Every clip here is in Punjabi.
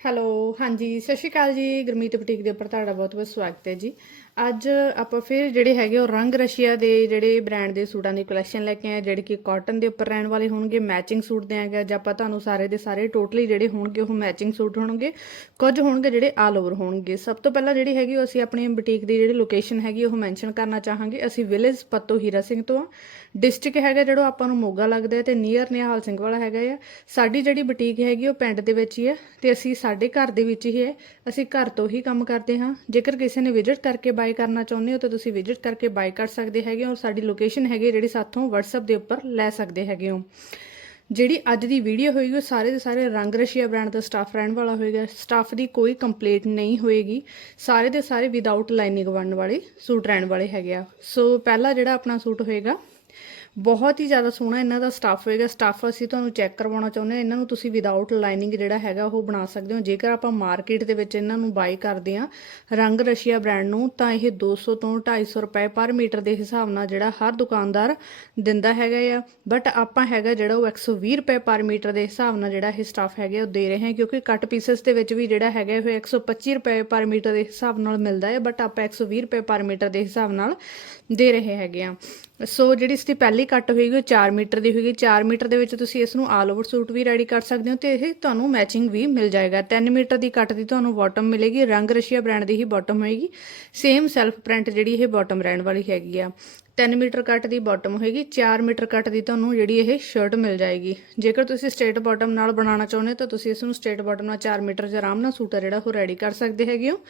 ਹੈਲੋ, ਹਾਂਜੀ, ਸਤਿ ਸ਼੍ਰੀ ਅਕਾਲ ਜੀ। ਗੁਰਮੀਤ ਬੁਟੀਕ ਦੇ ਉੱਪਰ ਤੁਹਾਡਾ ਬਹੁਤ ਬਹੁਤ ਸਵਾਗਤ ਹੈ ਜੀ। ਅੱਜ ਆਪਾਂ ਫਿਰ ਜਿਹੜੇ ਹੈਗੇ ਉਹ ਰੰਗ ਰਸ਼ੀਆ ਦੇ ਜਿਹੜੇ ਬ੍ਰਾਂਡ ਦੇ ਸੂਟਾਂ ਦੀ ਕਲੈਕਸ਼ਨ ਲੈ ਕੇ ਆਏ ਜਿਹੜੇ ਕਿ ਕਾਟਨ ਦੇ ਉੱਪਰ ਰਹਿਣ ਵਾਲੇ ਹੋਣਗੇ ਮੈਚਿੰਗ ਸੂਟ ਦੇਾਂਗੇ ਅੱਜ ਆਪਾਂ ਤੁਹਾਨੂੰ ਸਾਰੇ ਦੇ ਸਾਰੇ ਟੋਟਲੀ ਜਿਹੜੇ ਹੋਣਗੇ ਉਹ ਮੈਚਿੰਗ ਸੂਟ ਹੋਣਗੇ, ਕੁਝ ਹੋਣਗੇ ਜਿਹੜੇ ਆਲ ਓਵਰ ਹੋਣਗੇ। ਸਭ ਤੋਂ ਪਹਿਲਾਂ ਜਿਹੜੀ ਹੈਗੀ ਉਹ ਅਸੀਂ ਆਪਣੀ ਬੁਟੀਕ ਦੀ ਜਿਹੜੀ ਲੋਕੇਸ਼ਨ ਹੈਗੀ ਉਹ ਮੈਂਸ਼ਨ ਕਰਨਾ ਚਾਹਾਂਗੇ। ਅਸੀਂ ਵਿਲੇਜ ਪੱਤੋ ਹੀਰਾ ਸਿੰਘ ਤੋਂ ਆ। ਡਿਸਟ੍ਰਿਕਟ ਹੈਗਾ ਜਿਹੜਾ ਆਪਾਂ ਨੂੰ ਮੋਗਾ ਲੱਗਦਾ ਹੈ ਤੇ ਨੀਅਰ ਨਿਹਾਲ ਸਿੰਘ ਵਾਲਾ ਹੈਗਾ ਆ। ਸਾਡੀ ਜਿਹੜੀ ਬੁਟੀਕ ਹੈਗੀ ਉਹ ਪਿੰਡ ਦੇ ਵਿੱਚ ਹੀ ਹੈ ਤੇ ਅਸੀਂ ਸਾਡੇ ਘਰ ਦੇ ਵਿੱਚ ਹੀ ਹੈ ਅਸੀਂ ਘਰ ਤੋਂ ਹੀ ਕੰਮ ਕਰਦੇ ਹਾਂ। ਜੇਕਰ ਕਿਸੇ ਨੇ ਵਿਜ਼ਿਟ ਕਰਕੇ ਬਾਈ ਕਰਨਾ ਚਾਹੁੰਦੇ ਹੋ ਤਾਂ ਤੁਸੀਂ ਵਿਜ਼ਿਟ ਕਰਕੇ ਬਾਏ ਕਰ ਸਕਦੇ ਹੈਗੇ ਹੋ ਔਰ ਸਾਡੀ ਲੋਕੇਸ਼ਨ ਹੈਗੀ ਜਿਹੜੀ ਸਾਥੋਂ WhatsApp ਦੇ ਉੱਪਰ ਲੈ ਸਕਦੇ ਹੈਗੇ ਹੋ। ਜਿਹੜੀ ਅੱਜ ਦੀ ਵੀਡੀਓ ਹੋਏਗੀ ਉਹ ਸਾਰੇ ਦੇ ਸਾਰੇ ਰੰਗ ਰਸ਼ੀਆ ਬ੍ਰਾਂਡ ਦਾ ਸਟਾਫ ਰਹਿਣ ਵਾਲਾ ਹੋਏਗਾ। ਸਟਾਫ ਦੀ ਕੋਈ ਕੰਪਲੇਂਟ ਨਹੀਂ ਹੋਏਗੀ। ਸਾਰੇ ਦੇ ਸਾਰੇ ਵਿਦਆਊਟ ਲਾਈਨਿੰਗ ਬਣਨ ਵਾਲੇ ਸੂਟ ਰਹਿਣ ਵਾਲੇ ਹੈਗੇ ਆ। ਸੋ ਪਹਿਲਾ ਜਿਹੜਾ ਆਪਣਾ ਸੂਟ ਹੋਏਗਾ ਬਹੁਤ ਹੀ ਜ਼ਿਆਦਾ ਸੋਹਣਾ ਇਹਨਾਂ ਦਾ ਸਟੱਫ ਹੋਏਗਾ ਸਟੱਫ ਅਸੀਂ ਤੁਹਾਨੂੰ ਚੈੱਕ ਕਰਵਾਉਣਾ ਚਾਹੁੰਦੇ ਹਾਂ। ਇਹਨਾਂ ਨੂੰ ਤੁਸੀਂ ਵਿਦਆਊਟ ਲਾਈਨਿੰਗ ਜਿਹੜਾ ਹੈਗਾ, ਉਹ ਬਣਾ ਸਕਦੇ ਹੋ। ਜੇਕਰ ਆਪਾਂ ਮਾਰਕੀਟ ਦੇ ਵਿੱਚ ਇਹਨਾਂ ਨੂੰ ਬਾਈ ਕਰਦੇ ਹਾਂ ਰੰਗ ਰਸ਼ੀਆ ਬ੍ਰਾਂਡ ਨੂੰ, ਤਾਂ ਇਹ 200 ਤੋਂ 250 ਰੁਪਏ ਪਰ ਮੀਟਰ ਦੇ ਹਿਸਾਬ ਨਾਲ ਜਿਹੜਾ ਹਰ ਦੁਕਾਨਦਾਰ ਦਿੰਦਾ ਹੈਗਾ ਆ। ਬਟ ਆਪਾਂ ਹੈਗਾ ਜਿਹੜਾ ਉਹ 120 ਰੁਪਏ ਪਰ ਮੀਟਰ ਦੇ ਹਿਸਾਬ ਨਾਲ ਜਿਹੜਾ ਇਹ ਸਟਾਫ ਹੈਗਾ, ਉਹ ਦੇ ਰਹੇ ਹਾਂ। ਕਿਉਂਕਿ ਕੱਟ ਪੀਸਸ ਦੇ ਵਿੱਚ ਵੀ ਜਿਹੜਾ ਹੈਗਾ ਉਹ 125 ਰੁਪਏ ਪਰ ਮੀਟਰ ਦੇ ਹਿਸਾਬ ਨਾਲ ਮਿਲਦਾ ਹੈ ਬਟ ਆਪਾਂ 120 ਰੁਪਏ ਪਰ ਮੀਟਰ ਦੇ ਹਿਸਾਬ ਨਾਲ ਦੇ ਰਹੇ ਹੈਗੇ ਆ ਸੋ ਜਿਹੜੀ ਇਸ ਦੀ ਪਹਿਲੀ ਕੱਟ ਹੋਏਗੀ ਉਹ 4 ਮੀਟਰ ਦੀ ਹੋਏਗੀ। 4 ਮੀਟਰ ਦੇ ਵਿੱਚ ਤੁਸੀਂ ਇਸ ਨੂੰ ਆਲ ਓਵਰ ਸੂਟ ਵੀ ਰੈਡੀ ਕਰ ਸਕਦੇ ਹੋ ਤੇ ਇਹ ਤੁਹਾਨੂੰ ਮੈਚਿੰਗ ਵੀ ਮਿਲ ਜਾਏਗਾ। 3 ਮੀਟਰ ਦੀ ਕੱਟ ਦੀ ਤੁਹਾਨੂੰ ਬਾਟਮ ਮਿਲੇਗੀ। ਰੰਗ ਰਸ਼ੀਆ ਬ੍ਰਾਂਡ ਦੀ ਹੀ ਬਾਟਮ ਹੋਏਗੀ। ਸੇਮ ਸੈਲਫ ਪ੍ਰਿੰਟ ਜਿਹੜੀ ਇਹ ਬਾਟਮ ਰਹਿਣ ਵਾਲੀ ਹੈਗੀ ਆ। 3 ਮੀਟਰ ਕੱਟ ਦੀ ਬਾਟਮ ਹੋਏਗੀ। 4 ਮੀਟਰ ਕੱਟ ਦੀ ਤੁਹਾਨੂੰ ਜਿਹੜੀ ਇਹ ਸ਼ਰਟ ਮਿਲ ਜਾਏਗੀ। ਜੇਕਰ ਤੁਸੀਂ ਸਟ੍ਰੇਟ ਬਾਟਮ ਨਾਲ ਬਣਾਉਣਾ ਚਾਹੁੰਦੇ ਹੋ ਤਾਂ ਤੁਸੀਂ ਇਸ ਨੂੰ ਸਟ੍ਰੇਟ ਬਾਟਮ ਨਾਲ 4 ਮੀਟਰ 'ਚ ਆਰਾਮ ਨਾਲ ਸੂਟ ਆ ਜਿਹੜਾ ਉਹ ਰੈਡੀ ਕਰ ਸਕਦੇ ਹੈਗੇ ਹੋ।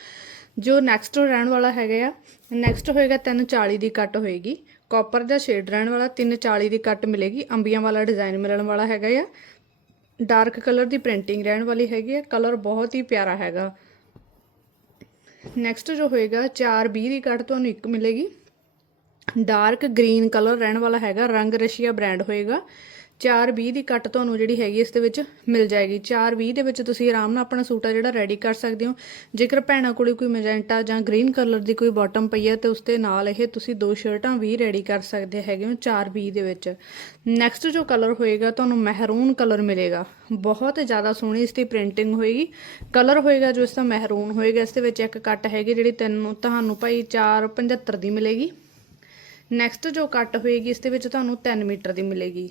ਜੋ ਨੈਕਸਟ ਰਹਿਣ ਵਾਲਾ ਹੈਗਾ ਆ। ਨੈਕਸਟ ਹੋਏਗਾ 340 ਦੀ ਕੱਟ ਹੋਏਗੀ। ਕਾਪਰ ਦਾ ਸ਼ੇਡ ਰਹਿਣ ਵਾਲਾ 340 ਦੀ ਕੱਟ ਮਿਲੇਗੀ। ਅੰਬੀਆਂ ਵਾਲਾ ਡਿਜ਼ਾਈਨ ਮਿਲਣ ਵਾਲਾ ਹੈਗਾ ਆ। ਡਾਰਕ ਕਲਰ ਦੀ ਪ੍ਰਿੰਟਿੰਗ ਰਹਿਣ ਵਾਲੀ ਹੈਗੀ ਆ। ਕਲਰ ਬਹੁਤ ਹੀ ਪਿਆਰਾ ਹੈਗਾ। ਨੈਕਸਟ ਜੋ ਹੋਏਗਾ 420 ਦੀ ਕੱਟ ਤੁਹਾਨੂੰ ਇੱਕ ਮਿਲੇਗੀ। ਡਾਰਕ ਗ੍ਰੀਨ ਕਲਰ ਰਹਿਣ ਵਾਲਾ ਹੈਗਾ। ਰੰਗ ਰਸ਼ੀਆ ਬ੍ਰਾਂਡ ਹੋਏਗਾ। 420 ਦੀ ਕੱਟ ਤੁਹਾਨੂੰ ਜਿਹੜੀ ਹੈਗੀ ਇਸ ਦੇ ਵਿੱਚ ਮਿਲ ਜਾਏਗੀ। 420 ਦੇ ਵਿੱਚ ਤੁਸੀਂ ਆਰਾਮ ਨਾਲ ਆਪਣਾ ਸੂਟ ਆ ਜਿਹੜਾ ਰੈਡੀ ਕਰ ਸਕਦੇ ਹੋ। ਜੇਕਰ ਭੈਣਾਂ ਕੋਲੇ ਕੋਈ ਮੈਜੈਂਟਾ ਜਾਂ ਗ੍ਰੀਨ ਕਲਰ ਦੀ ਕੋਈ ਬਾਟਮ ਪਈ ਹੈ, ਤੇ ਉਸ ਦੇ ਨਾਲ ਇਹ ਤੁਸੀਂ ਦੋ ਸ਼ਰਟਾਂ ਵੀ ਰੈਡੀ ਕਰ ਸਕਦੇ ਹੈਗੇ ਹੋ 420 ਦੇ ਵਿੱਚ। ਨੈਕਸਟ ਜੋ ਕਲਰ ਹੋਏਗਾ, ਤੁਹਾਨੂੰ ਮਹਿਰੂਨ ਕਲਰ ਮਿਲੇਗਾ। ਬਹੁਤ ਜ਼ਿਆਦਾ ਸੋਹਣੀ ਇਸ ਦੀ ਪ੍ਰਿੰਟਿੰਗ ਹੋਏਗੀ। ਕਲਰ ਹੋਏਗਾ ਜੋ ਇਸ ਦਾ ਮਹਿਰੂਨ ਹੋਏਗਾ, ਇਸ ਦੇ ਵਿੱਚ ਇੱਕ ਕੱਟ ਹੈਗੀ ਜਿਹੜੀ ਤੈਨੂੰ ਤੁਹਾਨੂੰ ਭਾਈ 475 ਦੀ ਮਿਲੇਗੀ। ਨੈਕਸਟ ਜੋ ਕੱਟ ਹੋਏਗੀ, ਇਸ ਦੇ ਵਿੱਚ ਤੁਹਾਨੂੰ 3 ਮੀਟਰ ਦੀ ਮਿਲੇਗੀ।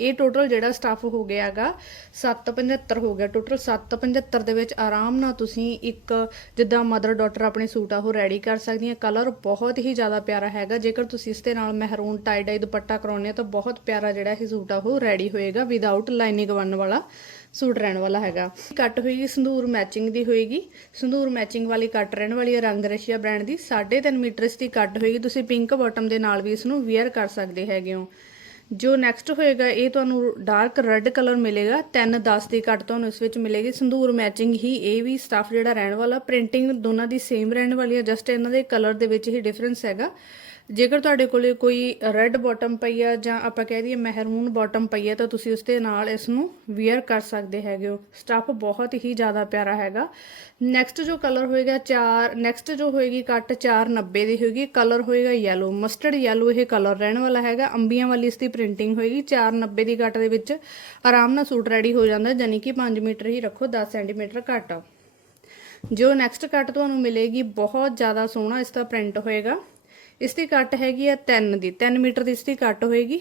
ਇਹ ਟੋਟਲ ਜਿਹੜਾ ਸਟਾਫ ਹੋ ਗਿਆਗਾ 775 ਹੋ ਗਿਆ ਟੋਟਲ 775 ਦੇ ਵਿੱਚ ਆਰਾਮ ਨਾਲ ਤੁਸੀਂ ਇੱਕ ਜਿੱਦਾਂ ਮਦਰ ਡਾਟਰ ਆਪਣੇ ਸੂਟ ਆ, ਉਹ ਰੈਡੀ ਕਰ ਸਕਦੀਆਂ ਕਲਰ ਬਹੁਤ ਹੀ ਜ਼ਿਆਦਾ ਪਿਆਰਾ ਹੈਗਾ। ਜੇਕਰ ਤੁਸੀਂ ਇਸ ਦੇ ਨਾਲ ਮਹਿਰੂਨ ਟਾਈ ਡਾਈ ਦੁਪੱਟਾ ਕਰਾਉਂਦੇ ਹੋ, ਤਾਂ ਬਹੁਤ ਪਿਆਰਾ ਜਿਹੜਾ ਇਹ ਸੂਟ ਆ, ਉਹ ਰੈਡੀ ਹੋਏਗਾ ਵਿਦਆਊਟ ਲਾਈਨਿੰਗ ਬਣਨ ਵਾਲਾ ਸੂਟ ਰਹਿਣ ਵਾਲਾ ਹੈਗਾ। ਕੱਟ ਹੋਏਗੀ ਸੰਧੂਰ ਮੈਚਿੰਗ ਦੀ ਹੋਏਗੀ। ਸੰਧੂਰ ਮੈਚਿੰਗ ਵਾਲੀ ਕੱਟ ਰਹਿਣ ਵਾਲੀ ਹੈ ਰੰਗ ਰਸ਼ੀਆ ਬ੍ਰਾਂਡ ਦੀ। 3.5 ਮੀਟਰ ਇਸ ਦੀ ਕੱਟ ਹੋਏਗੀ। ਤੁਸੀਂ ਪਿੰਕ ਬਾਟਮ ਦੇ ਨਾਲ ਵੀ ਇਸ ਨੂੰ ਵੇਅਰ ਕਰ ਸਕਦੇ ਹੈਗੇ ਹੋ। ਜੋ ਨੈਕਸਟ ਹੋਏਗਾ, ਇਹ ਤੁਹਾਨੂੰ ਡਾਰਕ ਰੈੱਡ ਕਲਰ ਮਿਲੇਗਾ। 3 10 ਦੀ ਕੱਟ ਤੁਹਾਨੂੰ ਇਸ ਵਿੱਚ ਮਿਲੇਗੀ। ਸੰਧੂਰ ਮੈਚਿੰਗ ਹੀ ਇਹ ਵੀ ਸਟਾਫ ਜਿਹੜਾ ਰਹਿਣ ਵਾਲਾ ਪ੍ਰਿੰਟਿੰਗ ਦੋਨਾਂ ਦੀ ਸੇਮ ਰਹਿਣ ਵਾਲੀ ਹੈ ਜਸਟ ਇਹਨਾਂ ਦੇ ਕਲਰ ਦੇ ਵਿੱਚ ਹੀ ਡਿਫਰੈਂਸ ਹੈਗਾ। ਜੇਕਰ ਤੁਹਾਡੇ ਕੋਲੇ ਕੋਈ ਰੈੱਡ ਬਾਟਮ ਪਈ ਆ ਜਾਂ ਆਪਾਂ ਕਹਿ ਦਈਏ ਮਹਿਰੂਨ ਬਾਟਮ ਪਈ ਆ ਤਾਂ ਤੁਸੀਂ ਉਸ ਦੇ ਨਾਲ ਇਸ ਨੂੰ ਵੇਅਰ ਕਰ ਸਕਦੇ ਹੈਗੇ ਹੋ। ਸਟੱਫ ਬਹੁਤ ਹੀ ਜ਼ਿਆਦਾ ਪਿਆਰਾ ਹੈਗਾ। ਨੈਕਸਟ ਜੋ ਕਲਰ ਹੋਏਗਾ 4 ਨੈਕਸਟ ਜੋ ਹੋਏਗੀ ਕੱਟ 490 ਦੀ ਹੋਏਗੀ ਕਲਰ ਹੋਏਗਾ ਯੈਲੋ ਮਸਟਰਡ ਯੈਲੋ ਇਹ ਕਲਰ ਰਹਿਣ ਵਾਲਾ ਹੈਗਾ। ਅੰਬੀਆਂ ਵਾਲੀ ਇਸ ਦੀ ਪ੍ਰਿੰਟਿੰਗ ਹੋਏਗੀ 490 ਦੀ ਕੱਟ ਦੇ ਵਿੱਚ ਆਰਾਮ ਨਾਲ ਸੂਟ ਰੈਡੀ ਹੋ ਜਾਂਦਾ ਯਾਨੀ ਕਿ 5 ਮੀਟਰ ਹੀ ਰੱਖੋ 10 ਸੈਂਟੀਮੀਟਰ ਘੱਟ ਜੋ ਨੈਕਸਟ ਕੱਟ ਤੁਹਾਨੂੰ ਮਿਲੇਗੀ, ਬਹੁਤ ਜ਼ਿਆਦਾ ਸੋਹਣਾ ਇਸ ਦਾ ਪ੍ਰਿੰਟ ਹੋਏਗਾ। ਇਸ ਦੀ ਕੱਟ ਹੈਗੀ ਆ 3 ਦੀ 3 ਮੀਟਰ ਦੀ ਇਸ ਦੀ ਕੱਟ ਹੋਏਗੀ।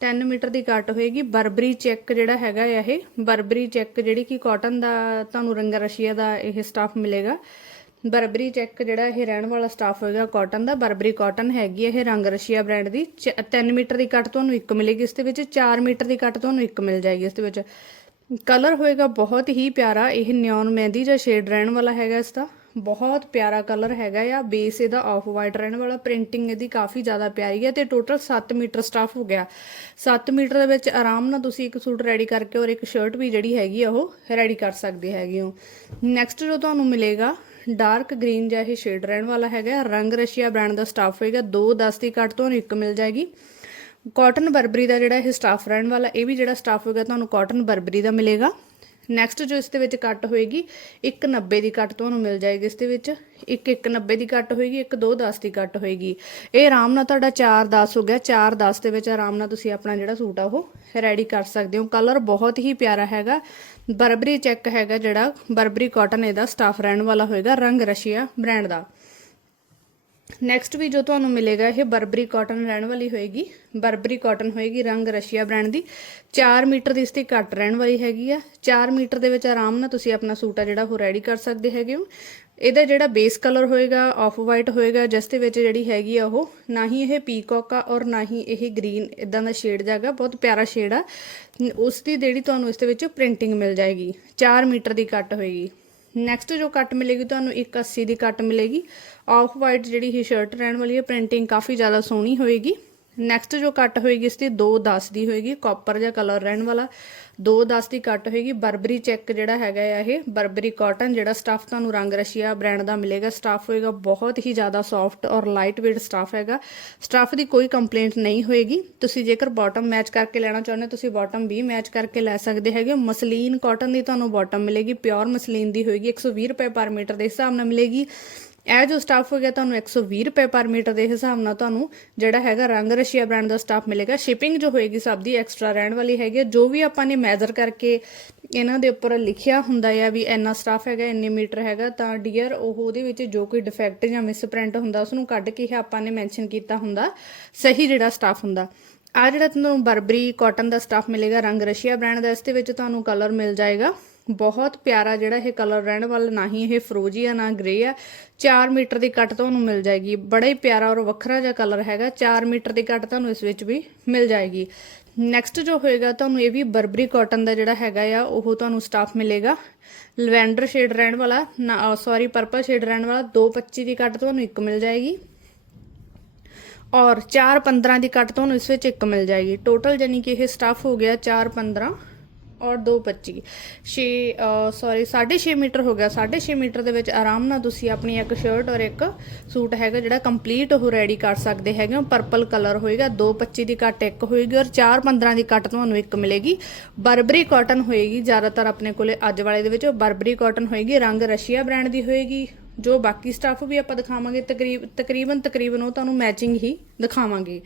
3 ਮੀਟਰ ਦੀ ਕੱਟ ਹੋਏਗੀ। ਬਰਬਰੀ ਚੈੱਕ ਜਿਹੜਾ ਹੈਗਾ ਆ ਇਹ, ਬਰਬਰੀ ਚੈੱਕ ਜਿਹੜੀ ਕਿ ਕਾਟਨ ਦਾ, ਤੁਹਾਨੂੰ ਰੰਗਾ ਰਸ਼ੀਆ ਦਾ ਇਹ ਸਟਾਫ ਮਿਲੇਗਾ। ਬਰਬਰੀ ਚੈੱਕ ਜਿਹੜਾ ਇਹ ਰਹਿਣ ਵਾਲਾ ਸਟਾਫ ਹੋਏਗਾ ਕਾਟਨ ਦਾ, ਬਰਬਰੀ ਕਾਟਨ ਹੈਗੀ ਇਹ ਰੰਗ ਰਸ਼ੀਆ ਬ੍ਰਾਂਡ ਦੀ। 3 ਮੀਟਰ ਦੀ ਕੱਟ ਤੁਹਾਨੂੰ ਇੱਕ ਮਿਲੇਗੀ ਇਸ ਦੇ ਵਿੱਚ 4 ਮੀਟਰ ਦੀ ਕੱਟ ਤੁਹਾਨੂੰ ਇੱਕ ਮਿਲ ਜਾਏਗੀ ਇਸ ਦੇ ਵਿੱਚ। ਕਲਰ ਹੋਏਗਾ ਬਹੁਤ ਹੀ ਪਿਆਰਾ, ਇਹ ਨਿਓਨ ਮਹਿੰਦੀ ਜਾਂ ਸ਼ੇਡ ਰਹਿਣ ਵਾਲਾ ਹੈਗਾ ਇਸ ਦਾ। ਬਹੁਤ ਪਿਆਰਾ ਕਲਰ ਹੈਗਾ ਆ। ਬੇਸ ਇਹਦਾ ਆਫ ਵਾਈਟ ਰਹਿਣ ਵਾਲਾ। ਪ੍ਰਿੰਟਿੰਗ ਇਹਦੀ ਕਾਫੀ ਜ਼ਿਆਦਾ ਪਿਆਰੀ ਹੈ ਤੇ ਟੋਟਲ 7 ਮੀਟਰ ਸਟਾਫ ਹੋ ਗਿਆ। 7 ਮੀਟਰ ਦੇ ਵਿੱਚ ਆਰਾਮ ਨਾਲ ਤੁਸੀਂ ਇੱਕ ਸੂਟ ਰੈਡੀ ਕਰਕੇ ਔਰ ਇੱਕ ਸ਼ਰਟ ਵੀ ਜਿਹੜੀ ਹੈਗੀ ਆ ਉਹ ਰੈਡੀ ਕਰ ਸਕਦੇ ਹੈਗੇ ਹੋ। ਨੈਕਸਟ ਜੋ ਤੁਹਾਨੂੰ ਮਿਲੇਗਾ ਡਾਰਕ ਗ੍ਰੀਨ ਜਿਹਾ ਇਹ ਸ਼ੇਡ ਰਹਿਣ ਵਾਲਾ ਹੈਗਾ ਰੰਗ ਰਸ਼ੀਆ ਬ੍ਰਾਂਡ ਦਾ ਸਟਾਫ ਹੋਏਗਾ। 2 10 ਦੀ ਕੱਟ ਤੁਹਾਨੂੰ ਇੱਕ ਮਿਲ ਜਾਏਗੀ। ਕਾਟਨ ਬਰਬਰੀ ਦਾ ਜਿਹੜਾ ਇਹ ਸਟਾਫ ਰਹਿਣ ਵਾਲਾ, ਇਹ ਵੀ ਜਿਹੜਾ ਸਟਾਫ ਹੋਏਗਾ, ਤੁਹਾਨੂੰ ਕਾਟਨ ਬਰਬਰੀ ਦਾ ਮਿਲੇਗਾ। ਨੈਕਸਟ ਜੋ ਇਸ ਦੇ ਵਿੱਚ ਕੱਟ ਹੋਏਗੀ 190 ਦੀ ਕੱਟ ਤੁਹਾਨੂੰ ਮਿਲ ਜਾਏਗੀ ਇਸ ਦੇ ਵਿੱਚ। ਇੱਕ 190 ਦੀ ਕੱਟ ਹੋਏਗੀ, ਇੱਕ 210 ਦੀ ਕੱਟ ਹੋਏਗੀ। ਇਹ ਆਰਾਮ ਨਾਲ ਤੁਹਾਡਾ 410 ਹੋ ਗਿਆ। 410 ਦੇ ਵਿੱਚ ਆਰਾਮ ਨਾਲ ਤੁਸੀਂ ਆਪਣਾ ਜਿਹੜਾ ਸੂਟ ਆ ਉਹ ਰੈਡੀ ਕਰ ਸਕਦੇ ਹੋ। ਕਲਰ ਬਹੁਤ ਹੀ ਪਿਆਰਾ ਹੈਗਾ। ਬਰਬਰੀ ਚੈੱਕ ਹੈਗਾ ਜਿਹੜਾ। ਬਰਬਰੀ ਕਾਟਨ ਇਹਦਾ ਸਟਾਫ ਰਹਿਣ ਵਾਲਾ ਹੋਏਗਾ, ਰੰਗ ਰਸ਼ੀਆ ਬ੍ਰਾਂਡ ਦਾ। ਨੈਕਸਟ ਵੀ ਜੋ ਤੁਹਾਨੂੰ ਮਿਲੇਗਾ, ਇਹ ਬਰਬਰੀ ਕਾਟਨ ਰਹਿਣ ਵਾਲੀ ਹੋਏਗੀ। ਬਰਬਰੀ ਕਾਟਨ ਹੋਏਗੀ ਰੰਗ ਰਸ਼ੀਆ ਬ੍ਰਾਂਡ ਦੀ। 4 ਮੀਟਰ ਦੀ ਇਸ ਤੇ ਕੱਟ ਰਹਿਣ ਵਾਲੀ ਹੈਗੀ ਆ। 4 ਮੀਟਰ ਦੇ ਵਿੱਚ ਆਰਾਮ ਨਾਲ ਤੁਸੀਂ ਆਪਣਾ ਸੂਟ ਆ ਜਿਹੜਾ ਉਹ ਰੈਡੀ ਕਰ ਸਕਦੇ ਹੈਗੇ ਹੋ। ਇਹਦਾ ਜਿਹੜਾ ਬੇਸ ਕਲਰ ਹੋਏਗਾ ਆਫ ਵਾਈਟ ਹੋਏਗਾ, ਜਿਸ ਦੇ ਵਿੱਚ ਜਿਹੜੀ ਹੈਗੀ ਆ ਉਹ, ਨਾ ਹੀ ਇਹ ਪੀਕੌਕ ਆ ਔਰ ਨਾ ਹੀ ਇਹ ਗ੍ਰੀਨ ਇਦਾਂ ਦਾ ਸ਼ੇਡ ਜਾਗਾ ਬਹੁਤ ਪਿਆਰਾ ਸ਼ੇਡ ਆ। ਉਸ ਦੀ ਜਿਹੜੀ ਤੁਹਾਨੂੰ ਇਸ ਦੇ ਵਿੱਚ ਪ੍ਰਿੰਟਿੰਗ ਮਿਲ ਜਾਏਗੀ। 4 ਮੀਟਰ ਦੀ ਕੱਟ ਹੋਏਗੀ। ਨੈਕਸਟ ਜੋ ਕੱਟ ਮਿਲੇਗੀ, ਤੁਹਾਨੂੰ 180 ਦੀ ਕੱਟ ਮਿਲੇਗੀ। ਆਫ ਵਾਈਟ ਜਿਹੜੀ ਇਹ ਸ਼ਰਟ ਰਹਿਣ ਵਾਲੀ ਹੈ ਪ੍ਰਿੰਟਿੰਗ ਕਾਫੀ ਜ਼ਿਆਦਾ ਸੋਹਣੀ ਹੋਏਗੀ। ਨੈਕਸਟ ਜੋ ਕੱਟ ਹੋਏਗੀ ਇਸ ਦੀ 210 ਦੀ ਹੋਏਗੀ ਕਾਪਰ ਜਾਂ ਕਲਰ ਰਹਿਣ ਵਾਲਾ। 210 ਦੀ ਕੱਟ ਹੋਏਗੀ ਬਰਬਰੀ ਚੈੱਕ ਜਿਹੜਾ ਹੈਗਾ ਆ ਇਹ ਬਰਬਰੀ ਕਾਟਨ ਜਿਹੜਾ ਸਟਾਫ ਤੁਹਾਨੂੰ ਰੰਗ ਰਸ਼ੀਆ ਬ੍ਰਾਂਡ ਦਾ ਮਿਲੇਗਾ। ਸਟਾਫ ਹੋਏਗਾ ਬਹੁਤ ਹੀ ਜ਼ਿਆਦਾ ਸੌਫਟ ਔਰ ਲਾਈਟ weight ਸਟਾਫ ਹੈਗਾ। ਸਟਾਫ ਦੀ ਕੋਈ ਕੰਪਲੇਂਟ ਨਹੀਂ ਹੋਏਗੀ। ਤੁਸੀਂ ਜੇਕਰ ਬਾਟਮ ਮੈਚ ਕਰਕੇ ਲੈਣਾ ਚਾਹੁੰਦੇ ਹੋ, ਤੁਸੀਂ ਬਾਟਮ ਵੀ ਮੈਚ ਕਰਕੇ ਲੈ ਸਕਦੇ ਹੈਗੇ ਮਸਲੀਨ ਕਾਟਨ ਦੀ ਤੁਹਾਨੂੰ ਬਾਟਮ ਮਿਲੇਗੀ ਪਿਓਰ ਮਸਲੀਨ ਦੀ ਹੋਏਗੀ। 120 ਰੁਪਏ ਪਰ ਮੀਟਰ ਦੇ ਹਿਸਾਬ ਨਾਲ ਮਿਲੇਗੀ। ਇਹ ਜੋ ਸਟਾਫ ਹੋ ਗਿਆ ਤੁਹਾਨੂੰ 120 ਰੁਪਏ ਪਰ ਮੀਟਰ ਦੇ ਹਿਸਾਬ ਨਾਲ ਤੁਹਾਨੂੰ ਜਿਹੜਾ ਹੈਗਾ ਰੰਗ ਰਸ਼ੀਆ ਬ੍ਰਾਂਡ ਦਾ ਸਟਾਫ ਮਿਲੇਗਾ। ਸ਼ਿਪਿੰਗ ਜੋ ਹੋਏਗੀ ਸਭ ਦੀ ਐਕਸਟਰਾ ਰਹਿਣ ਵਾਲੀ ਹੈਗੀ ਹੈ। ਜੋ ਵੀ ਆਪਾਂ ਨੇ ਮੈਜ਼ਰ ਕਰਕੇ ਇਹਨਾਂ ਦੇ ਉੱਪਰ ਲਿਖਿਆ ਹੁੰਦਾ ਆ ਵੀ ਇੰਨਾ ਸਟਾਫ ਹੈਗਾ, ਇੰਨੇ ਮੀਟਰ ਹੈਗਾ, ਤਾਂ ਡੀਅਰ ਉਹ ਉਹਦੇ ਵਿੱਚ ਜੋ ਕੋਈ ਡਿਫੈਕਟ ਜਾਂ ਮਿਸਪ੍ਰਿੰਟ ਹੁੰਦਾ ਉਸ ਨੂੰ ਕੱਢ ਕੇ ਇਹ ਆਪਾਂ ਨੇ ਮੈਂਸ਼ਨ ਕੀਤਾ ਹੁੰਦਾ, ਸਹੀ ਜਿਹੜਾ ਸਟਾਫ ਹੁੰਦਾ। ਆ ਜਿਹੜਾ ਤੁਹਾਨੂੰ ਬਰਬਰੀ ਕਾਟਨ ਦਾ ਸਟਾਫ ਮਿਲੇਗਾ, ਰੰਗ ਰਸ਼ੀਆ ਬ੍ਰਾਂਡ ਦਾ, ਇਸ ਦੇ ਵਿੱਚ ਤੁਹਾਨੂੰ ਕਲਰ ਮਿਲ ਜਾਏਗਾ। ਬਹੁਤ ਪਿਆਰਾ ਜਿਹੜਾ ਇਹ ਕਲਰ ਰਹਿਣ ਵਾਲਾ, ਨਾ ਹੀ ਇਹ ਫਰੋਜੀ ਆ, ਨਾ ਗ੍ਰੇ ਆ। 4 ਮੀਟਰ ਦੀ ਕੱਟ ਤੁਹਾਨੂੰ ਮਿਲ ਜਾਏਗੀ। ਬੜਾ ਹੀ ਪਿਆਰਾ ਔਰ ਵੱਖਰਾ ਜਿਹਾ ਕਲਰ ਹੈਗਾ। 4 ਮੀਟਰ ਦੀ ਕੱਟ ਤੁਹਾਨੂੰ ਇਸ ਵਿੱਚ ਵੀ ਮਿਲ ਜਾਏਗੀ। ਨੈਕਸਟ ਜੋ ਹੋਏਗਾ, ਤੁਹਾਨੂੰ ਇਹ ਵੀ ਬਰਬਰੀ ਕਾਟਨ ਦਾ ਜਿਹੜਾ ਹੈਗਾ ਆ, ਉਹ ਤੁਹਾਨੂੰ ਸਟਾਫ ਮਿਲੇਗਾ। ਲਵੈਂਡਰ ਸ਼ੇਡ ਰਹਿਣ ਵਾਲਾ ਸੌਰੀ ਪਰਪਲ ਸ਼ੇਡ ਰਹਿਣ ਵਾਲਾ 225 ਦੀ ਕੱਟ ਤੁਹਾਨੂੰ ਇੱਕ ਮਿਲ ਜਾਏਗੀ। ਔਰ 415 ਦੀ ਕੱਟ ਤੁਹਾਨੂੰ ਇਸ ਵਿੱਚ ਇੱਕ ਮਿਲ ਜਾਏਗੀ। ਟੋਟਲ ਜਾਨੀ ਕਿ ਇਹ ਸਟਾਫ ਹੋ ਗਿਆ 415 ਔਰ 225 6 ਸੌਰੀ 6.5 ਮੀਟਰ ਹੋ ਗਿਆ। 6.5 ਮੀਟਰ ਦੇ ਵਿੱਚ ਆਰਾਮ ਨਾਲ ਤੁਸੀਂ ਆਪਣੀ ਇੱਕ ਸ਼ਰਟ ਔਰ ਇੱਕ ਸੂਟ ਹੈਗਾ ਜਿਹੜਾ ਕੰਪਲੀਟ ਉਹ ਰੈਡੀ ਕਰ ਸਕਦੇ ਹੈਗੇ ਹੋ। ਪਰਪਲ ਕਲਰ ਹੋਏਗਾ 225 ਦੀ ਕੱਟ ਇੱਕ ਹੋਏਗੀ ਔਰ 415 ਦੀ ਕੱਟ ਤੁਹਾਨੂੰ ਇੱਕ ਮਿਲੇਗੀ। ਬਰਬਰੀ ਕਾਟਨ ਹੋਏਗੀ, ਜ਼ਿਆਦਾਤਰ ਆਪਣੇ ਕੋਲੇ ਅੱਜ ਵਾਲੇ ਦੇ ਵਿੱਚ ਉਹ ਬਰਬਰੀ ਕਾਟਨ ਹੋਏਗੀ, ਰੰਗ ਰਸ਼ੀਆ ਬ੍ਰਾਂਡ ਦੀ ਹੋਏਗੀ। ਜੋ ਬਾਕੀ ਸਟਾਫ ਵੀ ਆਪਾਂ ਦਿਖਾਵਾਂਗੇ, ਤਕਰੀਬ, ਤਕਰੀਬਨ ਤਕਰੀਬਨ ਉਹ ਤੁਹਾਨੂੰ ਮੈਚਿੰਗ ਹੀ ਦਿਖਾਵਾਂਗੇ।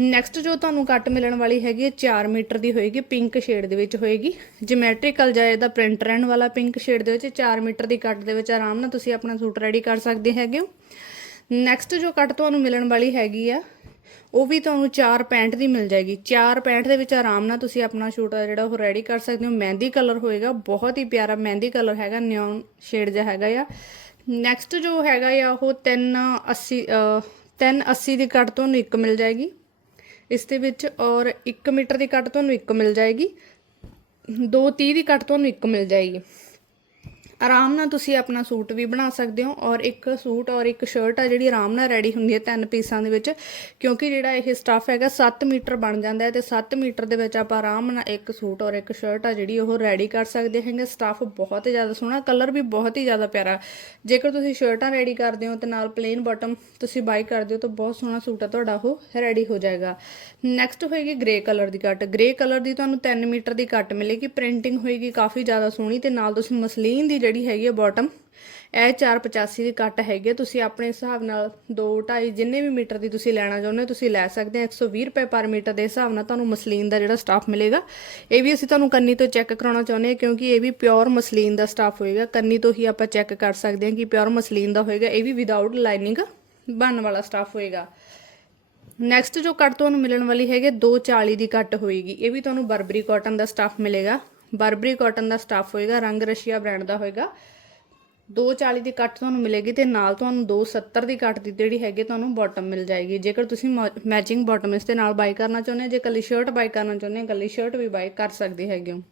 ਨੈਕਸਟ ਜੋ ਤੁਹਾਨੂੰ ਕੱਟ ਮਿਲਣ ਵਾਲੀ ਹੈਗੀ ਹੈ 4 ਮੀਟਰ ਦੀ ਹੋਏਗੀ ਪਿੰਕ ਸ਼ੇਡ ਦੇ ਵਿੱਚ ਹੋਏਗੀ। ਜਿਮੈਟ੍ਰੀਕਲ ਜਾਂ ਇਹਦਾ ਪ੍ਰਿੰਟ ਰਹਿਣ ਵਾਲਾ ਪਿੰਕ ਸ਼ੇਡ ਦੇ ਵਿੱਚ 4 ਮੀਟਰ ਦੀ ਕੱਟ ਦੇ ਵਿੱਚ ਆਰਾਮ ਨਾਲ ਤੁਸੀਂ ਆਪਣਾ ਸੂਟ ਰੈਡੀ ਕਰ ਸਕਦੇ ਹੈਗੇ ਹੋ। ਨੈਕਸਟ ਜੋ ਕੱਟ ਤੁਹਾਨੂੰ ਮਿਲਣ ਵਾਲੀ ਹੈਗੀ ਆ, ਉਹ ਵੀ ਤੁਹਾਨੂੰ 465 ਦੀ ਮਿਲ ਜਾਏਗੀ। 465 ਦੇ ਵਿੱਚ ਆਰਾਮ ਨਾਲ ਤੁਸੀਂ ਆਪਣਾ ਸੂਟ ਆ ਜਿਹੜਾ ਉਹ ਰੈਡੀ ਕਰ ਸਕਦੇ ਹੋ। ਮਹਿੰਦੀ ਕਲਰ ਹੋਏਗਾ, ਬਹੁਤ ਹੀ ਪਿਆਰਾ ਮਹਿੰਦੀ ਕਲਰ ਹੈਗਾ ਨਿਓਨ ਸ਼ੇਡ ਜਿਹਾ ਹੈਗਾ ਆ। ਨੈਕਸਟ ਜੋ ਹੈਗਾ ਆ, ਉਹ 380 380 ਦੀ ਕੱਟ ਤੁਹਾਨੂੰ ਇੱਕ ਮਿਲ ਜਾਏਗੀ। ਇਸ ਦੇ ਵਿੱਚ ਔਰ 1 ਮੀਟਰ ਦੀ ਕੱਟ ਤੁਹਾਨੂੰ ਇੱਕ ਮਿਲ ਜਾਏਗੀ। 230 ਦੀ ਕੱਟ ਤੁਹਾਨੂੰ ਇੱਕ ਮਿਲ ਜਾਏਗੀ। ਆਰਾਮ ਨਾਲ ਤੁਸੀਂ ਆਪਣਾ ਸੂਟ ਵੀ ਬਣਾ ਸਕਦੇ ਹੋ ਔਰ ਇੱਕ ਸੂਟ ਔਰ ਇੱਕ ਸ਼ਰਟ ਆ ਜਿਹੜੀ ਆਰਾਮ ਨਾਲ ਰੈਡੀ ਹੁੰਦੀ ਹੈ ਤਿੰਨ ਪੀਸਾਂ ਦੇ ਵਿੱਚ, ਕਿਉਂਕਿ ਜਿਹੜਾ ਇਹ ਸਟੱਫ ਹੈਗਾ 7 ਮੀਟਰ ਬਣ ਜਾਂਦਾ ਹੈ ਤੇ 7 ਮੀਟਰ ਦੇ ਵਿੱਚ ਆਪਾਂ ਆਰਾਮ ਨਾਲ ਇੱਕ ਸੂਟ ਔਰ ਇੱਕ ਸ਼ਰਟ ਆ ਜਿਹੜੀ ਉਹ ਰੈਡੀ ਕਰ ਸਕਦੇ ਹੈਗੇ। ਸਟੱਫ ਬਹੁਤ ਹੀ ਜ਼ਿਆਦਾ ਸੋਹਣਾ ਕਲਰ ਵੀ ਬਹੁਤ ਹੀ ਜ਼ਿਆਦਾ ਪਿਆਰਾ। ਜੇਕਰ ਤੁਸੀਂ ਸ਼ਰਟਾਂ ਰੈਡੀ ਕਰਦੇ ਹੋ ਤੇ ਨਾਲ ਪਲੇਨ ਬਾਟਮ ਤੁਸੀਂ ਬਾਈ ਕਰਦੇ ਹੋ ਤਾਂ ਬਹੁਤ ਸੋਹਣਾ ਸੂਟ ਆ ਤੁਹਾਡਾ ਉਹ ਰੈਡੀ ਹੋ ਜਾਏਗਾ। ਨੈਕਸਟ ਹੋਏਗੀ ਗ੍ਰੇ ਕਲਰ ਦੀ ਕੱਟ ਗ੍ਰੇ ਕਲਰ ਦੀ ਤੁਹਾਨੂੰ 3 ਮੀਟਰ ਦੀ ਕੱਟ ਮਿਲੇਗੀ। ਪ੍ਰਿੰਟਿੰਗ ਹੋਏਗੀ ਕਾਫੀ ਜ਼ਿਆਦਾ ਸੋਹਣੀ ਤੇ ਨਾਲ ਤੁਸੀਂ ਮਸਲੀਨ ਦੀ ਜਿਹੜੀ ਹੈਗੀ ਹੈ ਬਾਟਮ ਇਹ 485 ਦੀ ਕੱਟ ਹੈਗੀ ਹੈ। ਤੁਸੀਂ ਆਪਣੇ ਹਿਸਾਬ ਨਾਲ 2 2.5 ਜਿੰਨੇ ਵੀ ਮੀਟਰ ਦੀ ਤੁਸੀਂ ਲੈਣਾ ਚਾਹੁੰਦੇ ਹੋ, ਤੁਸੀਂ ਲੈ ਸਕਦੇ ਹੋ 120 ਰੁਪਏ ਪਰ ਮੀਟਰ ਦੇ ਹਿਸਾਬ ਨਾਲ ਤੁਹਾਨੂੰ ਮਸਲੀਨ ਦਾ ਜਿਹੜਾ ਸਟਾਫ ਮਿਲੇਗਾ। ਇਹ ਵੀ ਅਸੀਂ ਤੁਹਾਨੂੰ ਕੰਨੀ ਤੋਂ ਚੈੱਕ ਕਰਾਉਣਾ ਚਾਹੁੰਦੇ ਹਾਂ, ਕਿਉਂਕਿ ਇਹ ਵੀ ਪਿਓਰ ਮਸਲੀਨ ਦਾ ਸਟਾਫ ਹੋਏਗਾ। ਕੰਨੀ ਤੋਂ ਹੀ ਆਪਾਂ ਚੈੱਕ ਕਰ ਸਕਦੇ ਹਾਂ ਕਿ ਪਿਓਰ ਮਸਲੀਨ ਦਾ ਹੋਏਗਾ। ਇਹ ਵੀ ਵਿਦਆਊਟ ਲਾਈਨਿੰਗ ਬਣਨ ਵਾਲਾ ਸਟਾਫ ਹੋਏਗਾ। ਨੈਕਸਟ ਜੋ ਕੱਟ ਤੁਹਾਨੂੰ ਮਿਲਣ ਵਾਲੀ ਹੈਗੇ 240 ਦੀ ਕੱਟ ਹੋਏਗੀ। ਇਹ ਵੀ ਤੁਹਾਨੂੰ ਬਰਬਰੀ ਕਾਟਨ ਦਾ ਸਟਾਫ ਮਿਲੇਗਾ। ਬਰਬਰੀ ਕਾਟਨ ਦਾ ਸਟਾਫ ਹੋਏਗਾ, ਰੰਗ ਰਸ਼ੀਆ ਬ੍ਰਾਂਡ ਦਾ ਹੋਏਗਾ। 240 ਦੀ ਕੱਟ ਤੁਹਾਨੂੰ ਮਿਲੇਗੀ ਤੇ ਨਾਲ ਤੁਹਾਨੂੰ 270 ਦੀ ਕੱਟ ਦੀ ਜਿਹੜੀ ਹੈਗੀ ਤੁਹਾਨੂੰ ਬਾਟਮ ਮਿਲ ਜਾਏਗੀ। ਜੇਕਰ ਤੁਸੀਂ ਮੈਚਿੰਗ ਬਾਟਮ ਇਸ ਦੇ ਨਾਲ ਬਾਈ ਕਰਨਾ ਚਾਹੁੰਦੇ ਹੋ, ਜੇ ਕੱਲੀ ਸ਼ਰਟ ਬਾਈ ਕਰਨਾ ਚਾਹੁੰਦੇ ਹੋ, ਕੱਲੀ ਸ਼ਰਟ ਵੀ ਬਾਈ ਕਰ ਸਕਦੇ ਹੈਗੇ ਹੋ।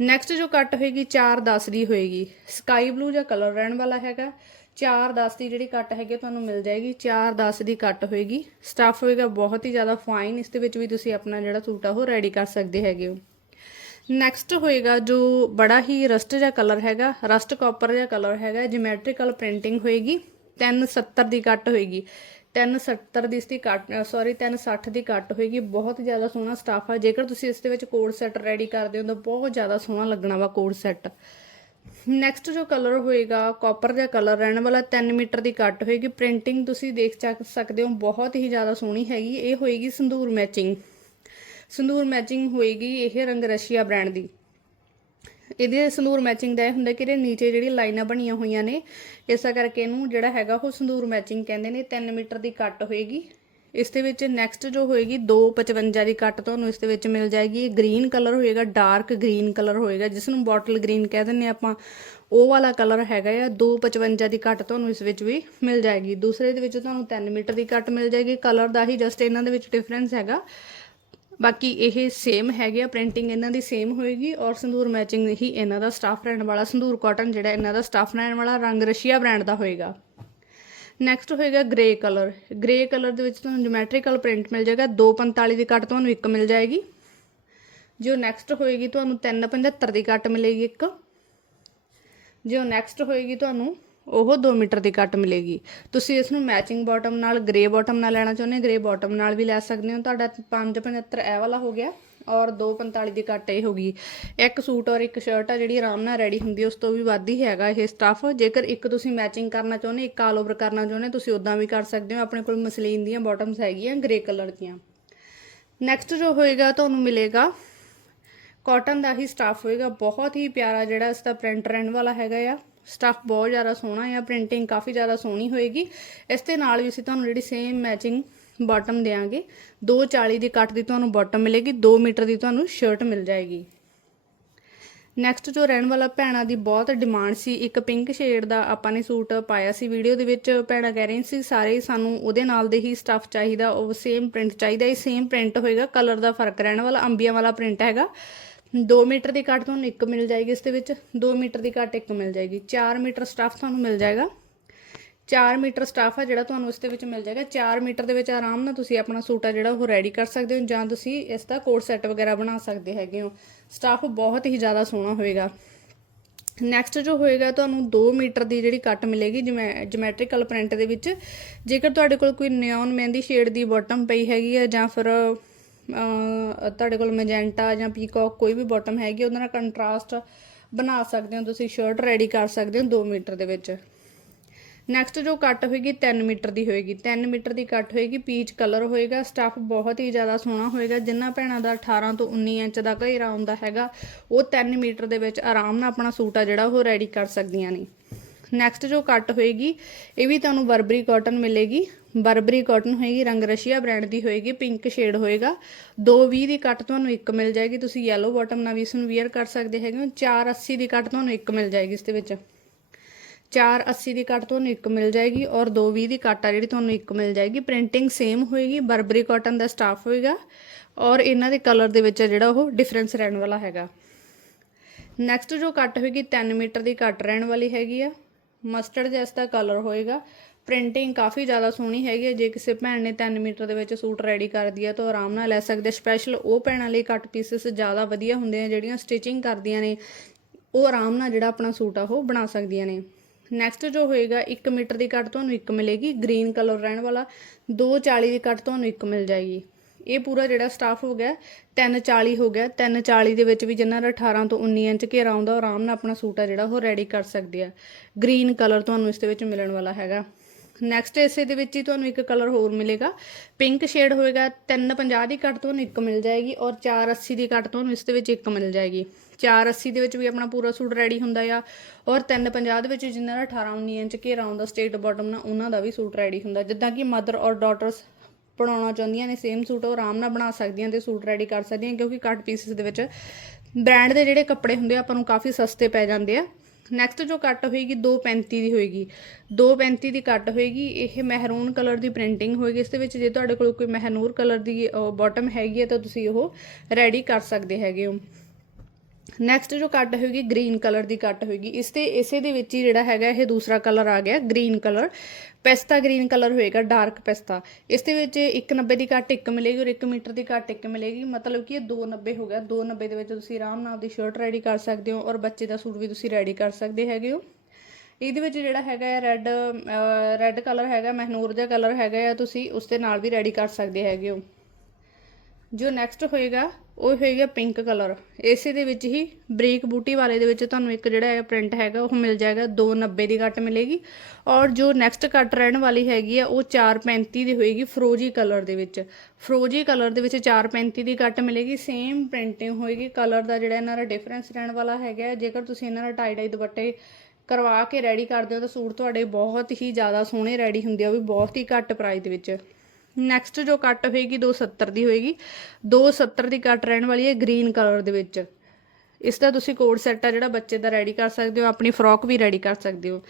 ਨੈਕਸਟ ਜੋ ਕੱਟ ਹੋਏਗੀ 410 ਦੀ ਹੋਏਗੀ। ਸਕਾਈ ਬਲੂ ਜਾਂ ਕਲਰ ਰਹਿਣ ਵਾਲਾ ਹੈਗਾ। 410 ਦੀ ਜਿਹੜੀ ਕੱਟ ਹੈਗੀ ਤੁਹਾਨੂੰ ਮਿਲ ਜਾਏਗੀ। 410 ਦੀ ਕੱਟ ਹੋਏਗੀ। ਸਟਫ ਹੋਏਗਾ ਬਹੁਤ ਹੀ ਜ਼ਿਆਦਾ ਫਾਈਨ ਇਸ ਦੇ ਵਿੱਚ ਵੀ ਤੁਸੀਂ ਆਪਣਾ ਜਿਹੜਾ ਸੂਟ ਆ, ਉਹ ਰੈਡੀ ਕਰ ਸਕਦੇ ਹੈਗੇ ਹੋ। ਨੈਕਸਟ ਹੋਏਗਾ ਜੋ ਬੜਾ ਹੀ ਰਸਟ ਜਿਹਾ ਕਲਰ ਹੈਗਾ ਰਸਟ ਕਾਪਰ ਜਿਹਾ ਕਲਰ ਹੈਗਾ ਜਿਓਮੈਟ੍ਰੀਕਲ ਪ੍ਰਿੰਟਿੰਗ ਹੋਏਗੀ 370 ਦੀ ਕੱਟ ਹੋਏਗੀ। 370 ਦੀ ਇਸ ਦੀ ਕੱਟ ਸੌਰੀ 360 ਦੀ ਕੱਟ ਹੋਏਗੀ, ਬਹੁਤ ਜ਼ਿਆਦਾ ਸੋਹਣਾ ਸਟਾਫ ਆ। ਜੇਕਰ ਤੁਸੀਂ ਇਸ ਦੇ ਵਿੱਚ ਕੋਡ ਸੈੱਟ ਰੈਡੀ ਕਰਦੇ ਹੋ ਤਾਂ ਬਹੁਤ ਜ਼ਿਆਦਾ ਸੋਹਣਾ ਲੱਗਣਾ ਵਾ ਕੋਡ ਸੈੱਟ ਨੈਕਸਟ ਜੋ ਕਲਰ ਹੋਏਗਾ ਕਾਪਰ ਦਾ ਕਲਰ ਰਹਿਣ ਵਾਲਾ 3 ਮੀਟਰ ਦੀ ਕੱਟ ਹੋਏਗੀ। ਪ੍ਰਿੰਟਿੰਗ ਤੁਸੀਂ ਦੇਖ ਚੱਕ ਸਕਦੇ ਹੋ, ਬਹੁਤ ਹੀ ਜ਼ਿਆਦਾ ਸੋਹਣੀ ਹੈਗੀ। ਇਹ ਹੋਏਗੀ ਸੰਦੂਰ ਮੈਚਿੰਗ ਸੰਦੂਰ ਮੈਚਿੰਗ ਹੋਏਗੀ ਇਹ ਰੰਗ ਰਸ਼ੀਆ ਬ੍ਰਾਂਡ ਦੀ। ਇਹਦੇ ਸੰਦੂਰ ਮੈਚਿੰਗ ਦਾ ਇਹ ਹੁੰਦਾ ਕਿ ਇਹਦੇ ਨੀਚੇ ਜਿਹੜੀ ਲਾਈਨਾਂ ਬਣੀਆਂ ਹੋਈਆਂ ਨੇ, ਇਸਾ ਕਰਕੇ ਇਹਨੂੰ ਜਿਹੜਾ ਹੈਗਾ ਉਹ ਸੰਦੂਰ ਮੈਚਿੰਗ ਕਹਿੰਦੇ ਨੇ 3 ਮੀਟਰ ਦੀ ਕੱਟ ਹੋਏਗੀ। ਇਸ ਦੇ ਵਿੱਚ ਨੈਕਸਟ ਜੋ ਹੋਏਗੀ 255 ਦੀ ਕੱਟ ਤੁਹਾਨੂੰ ਇਸ ਦੇ ਵਿੱਚ ਮਿਲ ਜਾਏਗੀ। ਇਹ ਗ੍ਰੀਨ ਕਲਰ ਹੋਏਗਾ ਡਾਰਕ ਗ੍ਰੀਨ ਕਲਰ ਹੋਏਗਾ, ਜਿਸ ਨੂੰ ਬੋਟਲ ਗ੍ਰੀਨ ਕਹਿ ਦਿੰਦੇ ਆਪਾਂ। ਉਹ ਵਾਲਾ ਕਲਰ ਹੈਗਾ ਆ 255 ਦੀ ਕੱਟ ਤੁਹਾਨੂੰ ਇਸ ਵਿੱਚ ਵੀ ਮਿਲ ਜਾਏਗੀ। ਦੂਸਰੇ ਦੇ ਵਿੱਚ ਤੁਹਾਨੂੰ 3 ਮੀਟਰ ਦੀ ਕੱਟ ਮਿਲ ਜਾਏਗੀ। ਕਲਰ ਦਾ ਹੀ ਜਸਟ ਇਹਨਾਂ ਦੇ ਵਿੱਚ ਡਿਫਰੈਂਸ ਹੈਗਾ। ਬਾਕੀ ਇਹ ਸੇਮ ਹੈਗੇ ਆ ਪ੍ਰਿੰਟਿੰਗ ਇਹਨਾਂ ਦੀ ਸੇਮ ਹੋਏਗੀ ਔਰ ਸੰਧੂਰ ਮੈਚਿੰਗ ਹੀ ਇਹਨਾਂ ਦਾ ਸਟਾਫ ਰਹਿਣ ਵਾਲਾ ਸੰਧੂਰ ਕਾਟਨ ਜਿਹੜਾ ਇਹਨਾਂ ਦਾ ਸਟਾਫ ਰਹਿਣ ਵਾਲਾ, ਰੰਗ ਰਸ਼ੀਆ ਬ੍ਰਾਂਡ ਦਾ ਹੋਏਗਾ। ਨੈਕਸਟ ਹੋਏਗਾ ਗ੍ਰੇ ਕਲਰ ਗ੍ਰੇ ਕਲਰ ਦੇ ਵਿੱਚ ਤੁਹਾਨੂੰ ਜਿਓਮੈਟ੍ਰੀਕਲ ਪ੍ਰਿੰਟ ਮਿਲ ਜਾਏਗਾ 245 ਦੀ ਕੱਟ ਤੁਹਾਨੂੰ ਇੱਕ ਮਿਲ ਜਾਏਗੀ। ਜੋ ਨੈਕਸਟ ਹੋਏਗੀ ਤੁਹਾਨੂੰ 375 ਦੀ ਕੱਟ ਮਿਲੇਗੀ ਇੱਕ। ਜੋ ਨੈਕਸਟ ਹੋਏਗੀ ਤੁਹਾਨੂੰ ਉਹ 2 ਮੀਟਰ ਦੀ ਕੱਟ ਮਿਲੇਗੀ। ਤੁਸੀਂ ਇਸ ਨੂੰ ਮੈਚਿੰਗ ਬਾਟਮ ਨਾਲ ਗ੍ਰੇ ਬਾਟਮ ਨਾਲ ਲੈਣਾ ਚਾਹੁੰਦੇ ਗ੍ਰੇ ਬਾਟਮ ਨਾਲ ਵੀ ਲੈ ਸਕਦੇ ਹੋ। ਤੁਹਾਡਾ 575 ਇਹ ਵਾਲਾ ਹੋ ਗਿਆ ਔਰ 245 ਦੀ ਕੱਟ ਇਹ ਹੋਗੀ ਇੱਕ ਸੂਟ ਔਰ ਇੱਕ ਸ਼ਰਟ ਆ ਜਿਹੜੀ ਆਰਾਮ ਨਾਲ ਰੈਡੀ ਹੁੰਦੀ ਉਸ ਤੋਂ ਵੀ ਵੱਧ ਹੀ ਹੈਗਾ ਇਹ ਸਟੱਫ ਜੇਕਰ ਇੱਕ ਤੁਸੀਂ ਮੈਚਿੰਗ ਕਰਨਾ ਚਾਹੁੰਦੇ, ਇੱਕ ਆਲ ਓਵਰ ਕਰਨਾ ਚਾਹੁੰਦੇ, ਤੁਸੀਂ ਉਦਾਂ ਵੀ ਕਰ ਸਕਦੇ ਹੋ। ਆਪਣੇ ਕੋਲ ਮਸਲੀਨ ਦੀਆਂ ਬਾਟਮਸ ਹੈਗੀਆਂ ਗ੍ਰੇ ਕਲਰ ਦੀਆਂ। ਨੈਕਸਟ ਜੋ ਹੋਏਗਾ, ਤੁਹਾਨੂੰ ਮਿਲੇਗਾ ਕਾਟਨ ਦਾ ਹੀ ਸਟਾਫ ਹੋਏਗਾ। ਬਹੁਤ ਹੀ ਪਿਆਰਾ ਜਿਹੜਾ ਇਸ ਦਾ ਪ੍ਰਿੰਟ ਰਹਿਣ ਵਾਲਾ ਹੈਗਾ ਆ। ਸਟੱਫ ਬਹੁਤ ਜ਼ਿਆਦਾ ਸੋਹਣਾ ਆ ਪ੍ਰਿੰਟਿੰਗ ਕਾਫੀ ਜ਼ਿਆਦਾ ਸੋਹਣੀ ਹੋਏਗੀ। ਇਸ ਦੇ ਨਾਲ ਵੀ ਅਸੀਂ ਤੁਹਾਨੂੰ ਜਿਹੜੀ ਸੇਮ ਮੈਚਿੰਗ ਬਾਟਮ ਦੇਾਂਗੇ 240 ਦੀ ਕੱਟ ਦੀ ਤੁਹਾਨੂੰ ਬਾਟਮ ਮਿਲੇਗੀ 2 ਮੀਟਰ ਦੀ ਤੁਹਾਨੂੰ ਸ਼ਰਟ ਮਿਲ ਜਾਏਗੀ। ਨੈਕਸਟ ਜੋ ਰਹਿਣ ਵਾਲਾ ਭੈਣਾਂ ਦੀ ਬਹੁਤ ਡਿਮਾਂਡ ਸੀ, ਇੱਕ ਪਿੰਕ ਸ਼ੇਡ ਦਾ ਆਪਾਂ ਨੇ ਸੂਟ ਪਾਇਆ ਸੀ ਵੀਡੀਓ ਦੇ ਵਿੱਚ। ਭੈਣਾਂ ਕਹਿ ਰਹੀਆਂ ਸੀ, ਸਾਰੇ ਸਾਨੂੰ ਉਹਦੇ ਨਾਲ ਦੇ ਹੀ ਸਟੱਫ ਚਾਹੀਦਾ, ਉਹ ਸੇਮ ਪ੍ਰਿੰਟ ਚਾਹੀਦਾ, ਇਹ ਸੇਮ ਪ੍ਰਿੰਟ ਹੋਏਗਾ ਕਲਰ ਦਾ ਫ਼ਰਕ ਰਹਿਣ ਵਾਲਾ, ਅੰਬੀਆਂ ਵਾਲਾ ਪ੍ਰਿੰਟ ਹੈਗਾ। 2 ਮੀਟਰ ਦੀ ਕੱਟ ਤੁਹਾਨੂੰ ਇੱਕ ਮਿਲ ਜਾਏਗੀ ਇਸ ਦੇ ਵਿੱਚ 2 ਮੀਟਰ ਦੀ ਕੱਟ ਇੱਕ ਮਿਲ ਜਾਏਗੀ। 4 ਮੀਟਰ ਸਟੱਫ ਤੁਹਾਨੂੰ ਮਿਲ ਜਾਏਗਾ। 4 ਮੀਟਰ ਸਟਾਫ ਆ ਜਿਹੜਾ ਤੁਹਾਨੂੰ ਇਸ ਦੇ ਵਿੱਚ ਮਿਲ ਜਾਏਗਾ। 4 ਮੀਟਰ ਦੇ ਵਿੱਚ ਆਰਾਮ ਨਾਲ ਤੁਸੀਂ ਆਪਣਾ ਸੂਟ ਆ ਜਿਹੜਾ ਉਹ ਰੈਡੀ ਕਰ ਸਕਦੇ ਹੋ ਜਾਂ ਤੁਸੀਂ ਇਸ ਦਾ ਕੋਟ ਸੈੱਟ ਵਗੈਰਾ ਬਣਾ ਸਕਦੇ ਹੈਗੇ ਹੋ। ਸਟਾਫ ਬਹੁਤ ਹੀ ਜ਼ਿਆਦਾ ਸੋਹਣਾ ਹੋਏਗਾ। ਨੈਕਸਟ ਜੋ ਹੋਏਗਾ, ਤੁਹਾਨੂੰ 2 ਮੀਟਰ ਦੀ ਜਿਹੜੀ ਕੱਟ ਮਿਲੇਗੀ ਜਿਵੇਂ ਜਿਓਮੈਟ੍ਰੀਕਲ ਪ੍ਰਿੰਟ ਦੇ ਵਿੱਚ। ਜੇਕਰ ਤੁਹਾਡੇ ਕੋਲ ਕੋਈ ਨਿਓਨ ਮਹਿੰਦੀ ਸ਼ੇਡ ਦੀ ਬਾਟਮ ਪਈ ਹੈਗੀ ਹੈ ਜਾਂ ਫਿਰ ਤੁਹਾਡੇ ਕੋਲ ਮੈਜੈਂਟਾ ਜਾਂ ਪੀਕੌਕ ਕੋਈ ਵੀ ਬਾਟਮ ਹੈਗੀ, ਉਹਦੇ ਨਾਲ ਕੰਟਰਾਸਟ ਬਣਾ ਸਕਦੇ ਹੋ ਤੁਸੀਂ, ਸ਼ਰਟ ਰੈਡੀ ਕਰ ਸਕਦੇ ਹੋ 2 ਮੀਟਰ ਦੇ ਵਿੱਚ। ਨੈਕਸਟ ਜੋ ਕੱਟ ਹੋਏਗੀ 3 ਮੀਟਰ ਦੀ ਹੋਏਗੀ। 3 ਮੀਟਰ ਦੀ ਕੱਟ ਹੋਏਗੀ ਪੀਚ ਕਲਰ ਹੋਏਗਾ ਸਟੱਫ ਬਹੁਤ ਹੀ ਜ਼ਿਆਦਾ ਸੋਹਣਾ ਹੋਏਗਾ, ਜਿੰਨਾ ਭੈਣਾਂ ਦਾ 18 ਤੋਂ 19 ਇੰਚ ਦਾ ਘੇਰਾ ਹੁੰਦਾ ਹੈਗਾ, ਉਹ 3 ਮੀਟਰ ਦੇ ਵਿੱਚ ਆਰਾਮ ਨਾਲ ਆਪਣਾ ਸੂਟ ਆ ਜਿਹੜਾ, ਉਹ ਰੈਡੀ ਕਰ ਸਕਦੀਆਂ ਨੇ। ਨੈਕਸਟ ਜੋ ਕੱਟ ਹੋਏਗੀ, ਇਹ ਵੀ ਤੁਹਾਨੂੰ ਬਰਬਰੀ ਕਾਟਨ ਮਿਲੇਗੀ ਬਰਬਰੀ ਕਾਟਨ ਹੋਏਗੀ, ਰੰਗ ਰਸ਼ੀਆ ਬ੍ਰਾਂਡ ਦੀ ਹੋਏਗੀ, ਪਿੰਕ ਸ਼ੇਡ ਹੋਏਗਾ। 220 ਦੀ ਕੱਟ ਤੁਹਾਨੂੰ ਇੱਕ ਮਿਲ ਜਾਏਗੀ, ਤੁਸੀਂ ਯੈਲੋ ਬਾਟਮ ਨਾਲ ਵੀ ਇਸ ਨੂੰ ਵੇਅਰ ਕਰ ਸਕਦੇ ਹੈਗੇ ਹੋ। 480 ਦੀ ਕੱਟ ਤੁਹਾਨੂੰ ਇੱਕ ਮਿਲ ਜਾਏਗੀ ਇਸ ਦੇ ਵਿੱਚ। 480 ਦੀ ਕੱਟ ਤੁਹਾਨੂੰ ਇੱਕ ਮਿਲ ਜਾਏਗੀ ਔਰ 220 ਦੀ ਕੱਟ ਆ ਜਿਹੜੀ ਤੁਹਾਨੂੰ ਇੱਕ ਮਿਲ ਜਾਏਗੀ। ਪ੍ਰਿੰਟਿੰਗ ਸੇਮ ਹੋਏਗੀ, ਬਰਬਰੀ ਕਾਟਨ ਦਾ ਸਟਾਫ ਹੋਏਗਾ ਔਰ ਇਹਨਾਂ ਦੇ ਕਲਰ ਦੇ ਵਿੱਚ ਜਿਹੜਾ ਉਹ ਡਿਫਰੈਂਸ ਰਹਿਣ ਵਾਲਾ ਹੈਗਾ। ਨੈਕਸਟ ਜੋ ਕੱਟ ਹੋਏਗੀ 3 ਮੀਟਰ ਦੀ ਕੱਟ ਰਹਿਣ ਵਾਲੀ ਹੈਗੀ ਆ। ਮਸਟਰਡ ਜਿਹਾ ਦਾ ਕਲਰ ਹੋਏਗਾ। ਪ੍ਰਿੰਟਿੰਗ ਕਾਫੀ ਜ਼ਿਆਦਾ ਸੋਹਣੀ ਹੈਗੀ ਹੈ। ਜੇ ਕਿਸੇ ਭੈਣ ਨੇ 3 ਮੀਟਰ ਦੇ ਵਿੱਚ ਸੂਟ ਰੈਡੀ ਕਰਦੀ ਹੈ ਤਾਂ ਆਰਾਮ ਨਾਲ ਲੈ ਸਕਦੇ ਸਪੈਸ਼ਲ ਉਹ ਭੈਣਾਂ ਲਈ ਕੱਟ ਪੀਸਸ ਜ਼ਿਆਦਾ ਵਧੀਆ ਹੁੰਦੇ ਆ, ਜਿਹੜੀਆਂ ਸਟਿਚਿੰਗ ਕਰਦੀਆਂ ਨੇ। ਉਹ ਆਰਾਮ ਨਾਲ ਜਿਹੜਾ ਆਪਣਾ ਸੂਟ ਆ, ਉਹ ਬਣਾ ਸਕਦੀਆਂ ਨੇ। ਨੈਕਸਟ ਜੋ ਹੋਏਗਾ 1 ਮੀਟਰ ਦੀ ਕੱਟ ਤੁਹਾਨੂੰ ਇੱਕ ਮਿਲੇਗੀ ਗ੍ਰੀਨ ਕਲਰ ਰਹਿਣ ਵਾਲਾ। 240 ਦੀ ਕੱਟ ਤੁਹਾਨੂੰ ਇੱਕ ਮਿਲ ਜਾਏਗੀ। ਇਹ ਪੂਰਾ ਜਿਹੜਾ ਸਟਾਫ ਹੋ ਗਿਆ 340 ਹੋ ਗਿਆ। 340 ਦੇ ਵਿੱਚ ਵੀ ਜਿਨ੍ਹਾਂ ਦਾ 18 ਤੋਂ 19 ਇੰਚ ਘੇਰਾ ਆਉਂਦਾ, ਉਹ ਆਰਾਮ ਨਾਲ ਆਪਣਾ ਸੂਟ ਆ ਜਿਹੜਾ, ਉਹ ਰੈਡੀ ਕਰ ਸਕਦੇ ਆ। ਗ੍ਰੀਨ ਕਲਰ ਤੁਹਾਨੂੰ ਇਸ ਦੇ ਵਿੱਚ ਮਿਲਣ ਵਾਲਾ ਹੈਗਾ। ਨੈਕਸਟ ਇਸੇ ਦੇ ਵਿੱਚ ਹੀ ਤੁਹਾਨੂੰ ਇੱਕ ਕਲਰ ਹੋਰ ਮਿਲੇਗਾ। ਪਿੰਕ ਸ਼ੇਡ ਹੋਏਗਾ 350 ਦੀ ਕੱਟ ਤੁਹਾਨੂੰ ਇੱਕ ਮਿਲ ਜਾਏਗੀ ਔਰ 480 ਦੀ ਕੱਟ ਤੁਹਾਨੂੰ ਇਸ ਦੇ ਵਿੱਚ ਇੱਕ ਮਿਲ ਜਾਏਗੀ। 480 ਦੇ ਵਿੱਚ ਵੀ ਆਪਣਾ ਪੂਰਾ ਸੂਟ ਰੈਡੀ ਹੁੰਦਾ ਆ ਔਰ 350 ਦੇ ਵਿੱਚ ਜਿਨ੍ਹਾਂ ਦਾ 18 19 ਇੰਚ ਘੇਰਾ ਆਉਂਦਾ ਸਟੇਟ ਬਾਟਮ ਨਾਲ ਉਹਨਾਂ ਦਾ ਵੀ ਸੂਟ ਰੈਡੀ ਹੁੰਦਾ। ਜਿੱਦਾਂ ਕਿ ਮਦਰ ਔਰ ਡਾਟਰਸ ਬਣਾਉਣਾ ਚਾਹੁੰਦੀਆਂ ਨੇ ਸੇਮ ਸੂਟ ਉਹ ਆਰਾਮ ਨਾਲ ਬਣਾ ਸਕਦੀਆਂ ਤੇ ਸੂਟ ਰੈਡੀ ਕਰ ਸਕਦੀਆਂ ਕਿਉਂਕਿ ਕੱਟ ਪੀਸਿਸ ਦੇ ਵਿੱਚ ਬ੍ਰਾਂਡ ਦੇ ਜਿਹੜੇ ਕੱਪੜੇ ਹੁੰਦੇ ਆ, ਆਪਾਂ ਨੂੰ ਕਾਫੀ ਸਸਤੇ ਪੈ ਜਾਂਦੇ ਆ। ਨੈਕਸਟ ਜੋ ਕੱਟ ਹੋਏਗੀ 235 ਦੀ ਹੋਏਗੀ। 235 ਦੀ ਕੱਟ ਹੋਏਗੀ, ਇਹ ਮਹਿਰੂਨ ਕਲਰ ਦੀ ਪ੍ਰਿੰਟਿੰਗ ਹੋਏਗੀ। ਇਸ ਦੇ ਵਿੱਚ ਜੇ ਤੁਹਾਡੇ ਕੋਲ ਕੋਈ ਮਹਿਨੂਰ ਕਲਰ ਦੀ ਬਾਟਮ ਹੈਗੀ ਹੈ, ਤਾਂ ਤੁਸੀਂ ਉਹ ਰੈਡੀ ਕਰ ਸਕਦੇ ਹੈਗੇ ਹੋ। ਨੈਕਸਟ ਜੋ ਕੱਟ ਹੋਏਗੀ ਗ੍ਰੀਨ ਕਲਰ ਦੀ ਕੱਟ ਹੋਏਗੀ। ਇਸ ਤੇ, ਇਸੇ ਦੇ ਵਿੱਚ ਹੀ ਜਿਹੜਾ ਹੈਗਾ, ਇਹ ਦੂਸਰਾ ਕਲਰ ਆ ਗਿਆ ਗ੍ਰੀਨ ਕਲਰ ਪੈਸਤਾ ਗ੍ਰੀਨ ਕਲਰ ਹੋਏਗਾ, ਡਾਰਕ ਪੈਸਤਾ। ਇਸ ਦੇ ਵਿੱਚ 190 ਦੀ ਘੱਟ ਇੱਕ ਮਿਲੇਗੀ ਔਰ 1 ਮੀਟਰ ਦੀ ਘੱਟ ਇੱਕ ਮਿਲੇਗੀ। ਮਤਲਬ ਕਿ ਇਹ 290 ਹੋ ਗਿਆ। 290 ਦੇ ਵਿੱਚ ਤੁਸੀਂ ਆਰਾਮ ਨਾਲ ਦੀ ਸ਼ਰਟ ਰੈਡੀ ਕਰ ਸਕਦੇ ਹੋ ਔਰ ਬੱਚੇ ਦਾ ਸੂਟ ਵੀ ਤੁਸੀਂ ਰੈਡੀ ਕਰ ਸਕਦੇ ਹੈਗੇ ਹੋ। ਇਹਦੇ ਵਿੱਚ ਜਿਹੜਾ ਹੈਗਾ ਹੈ ਰੈੱਡ ਰੈੱਡ ਕਲਰ ਹੈਗਾ, ਮਹਿਨੂਰ ਜਿਹਾ ਕਲਰ ਹੈਗਾ ਆ ਤੁਸੀਂ, ਉਸ ਦੇ ਨਾਲ ਵੀ ਰੈਡੀ ਕਰ ਸਕਦੇ ਹੈਗੇ ਹੋ। ਜੋ ਨੈਕਸਟ ਹੋਏਗਾ ਉਹ ਹੋਏਗਾ ਪਿੰਕ ਕਲਰ ਇਸੇ ਦੇ ਵਿੱਚ ਹੀ ਬਰੀਕ ਬੂਟੀ ਵਾਲੇ ਦੇ ਵਿੱਚ ਤੁਹਾਨੂੰ ਇੱਕ ਜਿਹੜਾ ਹੈ ਪ੍ਰਿੰਟ ਹੈਗਾ, ਉਹ ਮਿਲ ਜਾਏਗਾ 290 ਦੀ ਕੱਟ ਮਿਲੇਗੀ। ਔਰ ਜੋ ਨੈਕਸਟ ਕੱਟ ਰਹਿਣ ਵਾਲੀ ਹੈਗੀ ਆ, ਉਹ 435 ਦੀ ਹੋਏਗੀ ਫਰੋਜੀ ਕਲਰ ਦੇ ਵਿੱਚ। ਫਰੋਜੀ ਕਲਰ ਦੇ ਵਿੱਚ 435 ਦੀ ਕੱਟ ਮਿਲੇਗੀ ਸੇਮ ਪ੍ਰਿੰਟਿੰਗ ਹੋਏਗੀ। ਕਲਰ ਦਾ ਜਿਹੜਾ ਇਹਨਾਂ ਦਾ ਡਿਫਰੈਂਸ ਰਹਿਣ ਵਾਲਾ ਹੈਗਾ, ਜੇਕਰ ਤੁਸੀਂ ਇਹਨਾਂ ਦਾ ਟਾਈ ਡਾਈ ਦੁਪੱਟੇ ਕਰਵਾ ਕੇ ਰੈਡੀ ਕਰਦੇ ਹੋ, ਤਾਂ ਸੂਟ ਤੁਹਾਡੇ ਬਹੁਤ ਹੀ ਜ਼ਿਆਦਾ ਸੋਹਣੇ ਰੈਡੀ ਹੁੰਦੇ ਆ ਵੀ ਬਹੁਤ ਹੀ ਘੱਟ ਪ੍ਰਾਈਸ ਦੇ ਵਿੱਚ। ਨੈਕਸਟ ਜੋ ਕੱਟ ਹੋਏਗੀ 270 ਦੀ ਹੋਏਗੀ। 270 ਦੀ ਕੱਟ ਰਹਿਣ ਵਾਲੀ ਹੈ ਗ੍ਰੀਨ ਕਲਰ ਦੇ ਵਿੱਚ। ਇਸ ਦਾ ਤੁਸੀਂ ਕੋਡ ਸੈੱਟ ਆ ਜਿਹੜਾ ਬੱਚੇ ਦਾ ਰੈਡੀ ਕਰ ਸਕਦੇ ਹੋ, ਆਪਣੀ ਫਰੋਕ ਵੀ ਰੈਡੀ ਕਰ ਸਕਦੇ ਹੋ।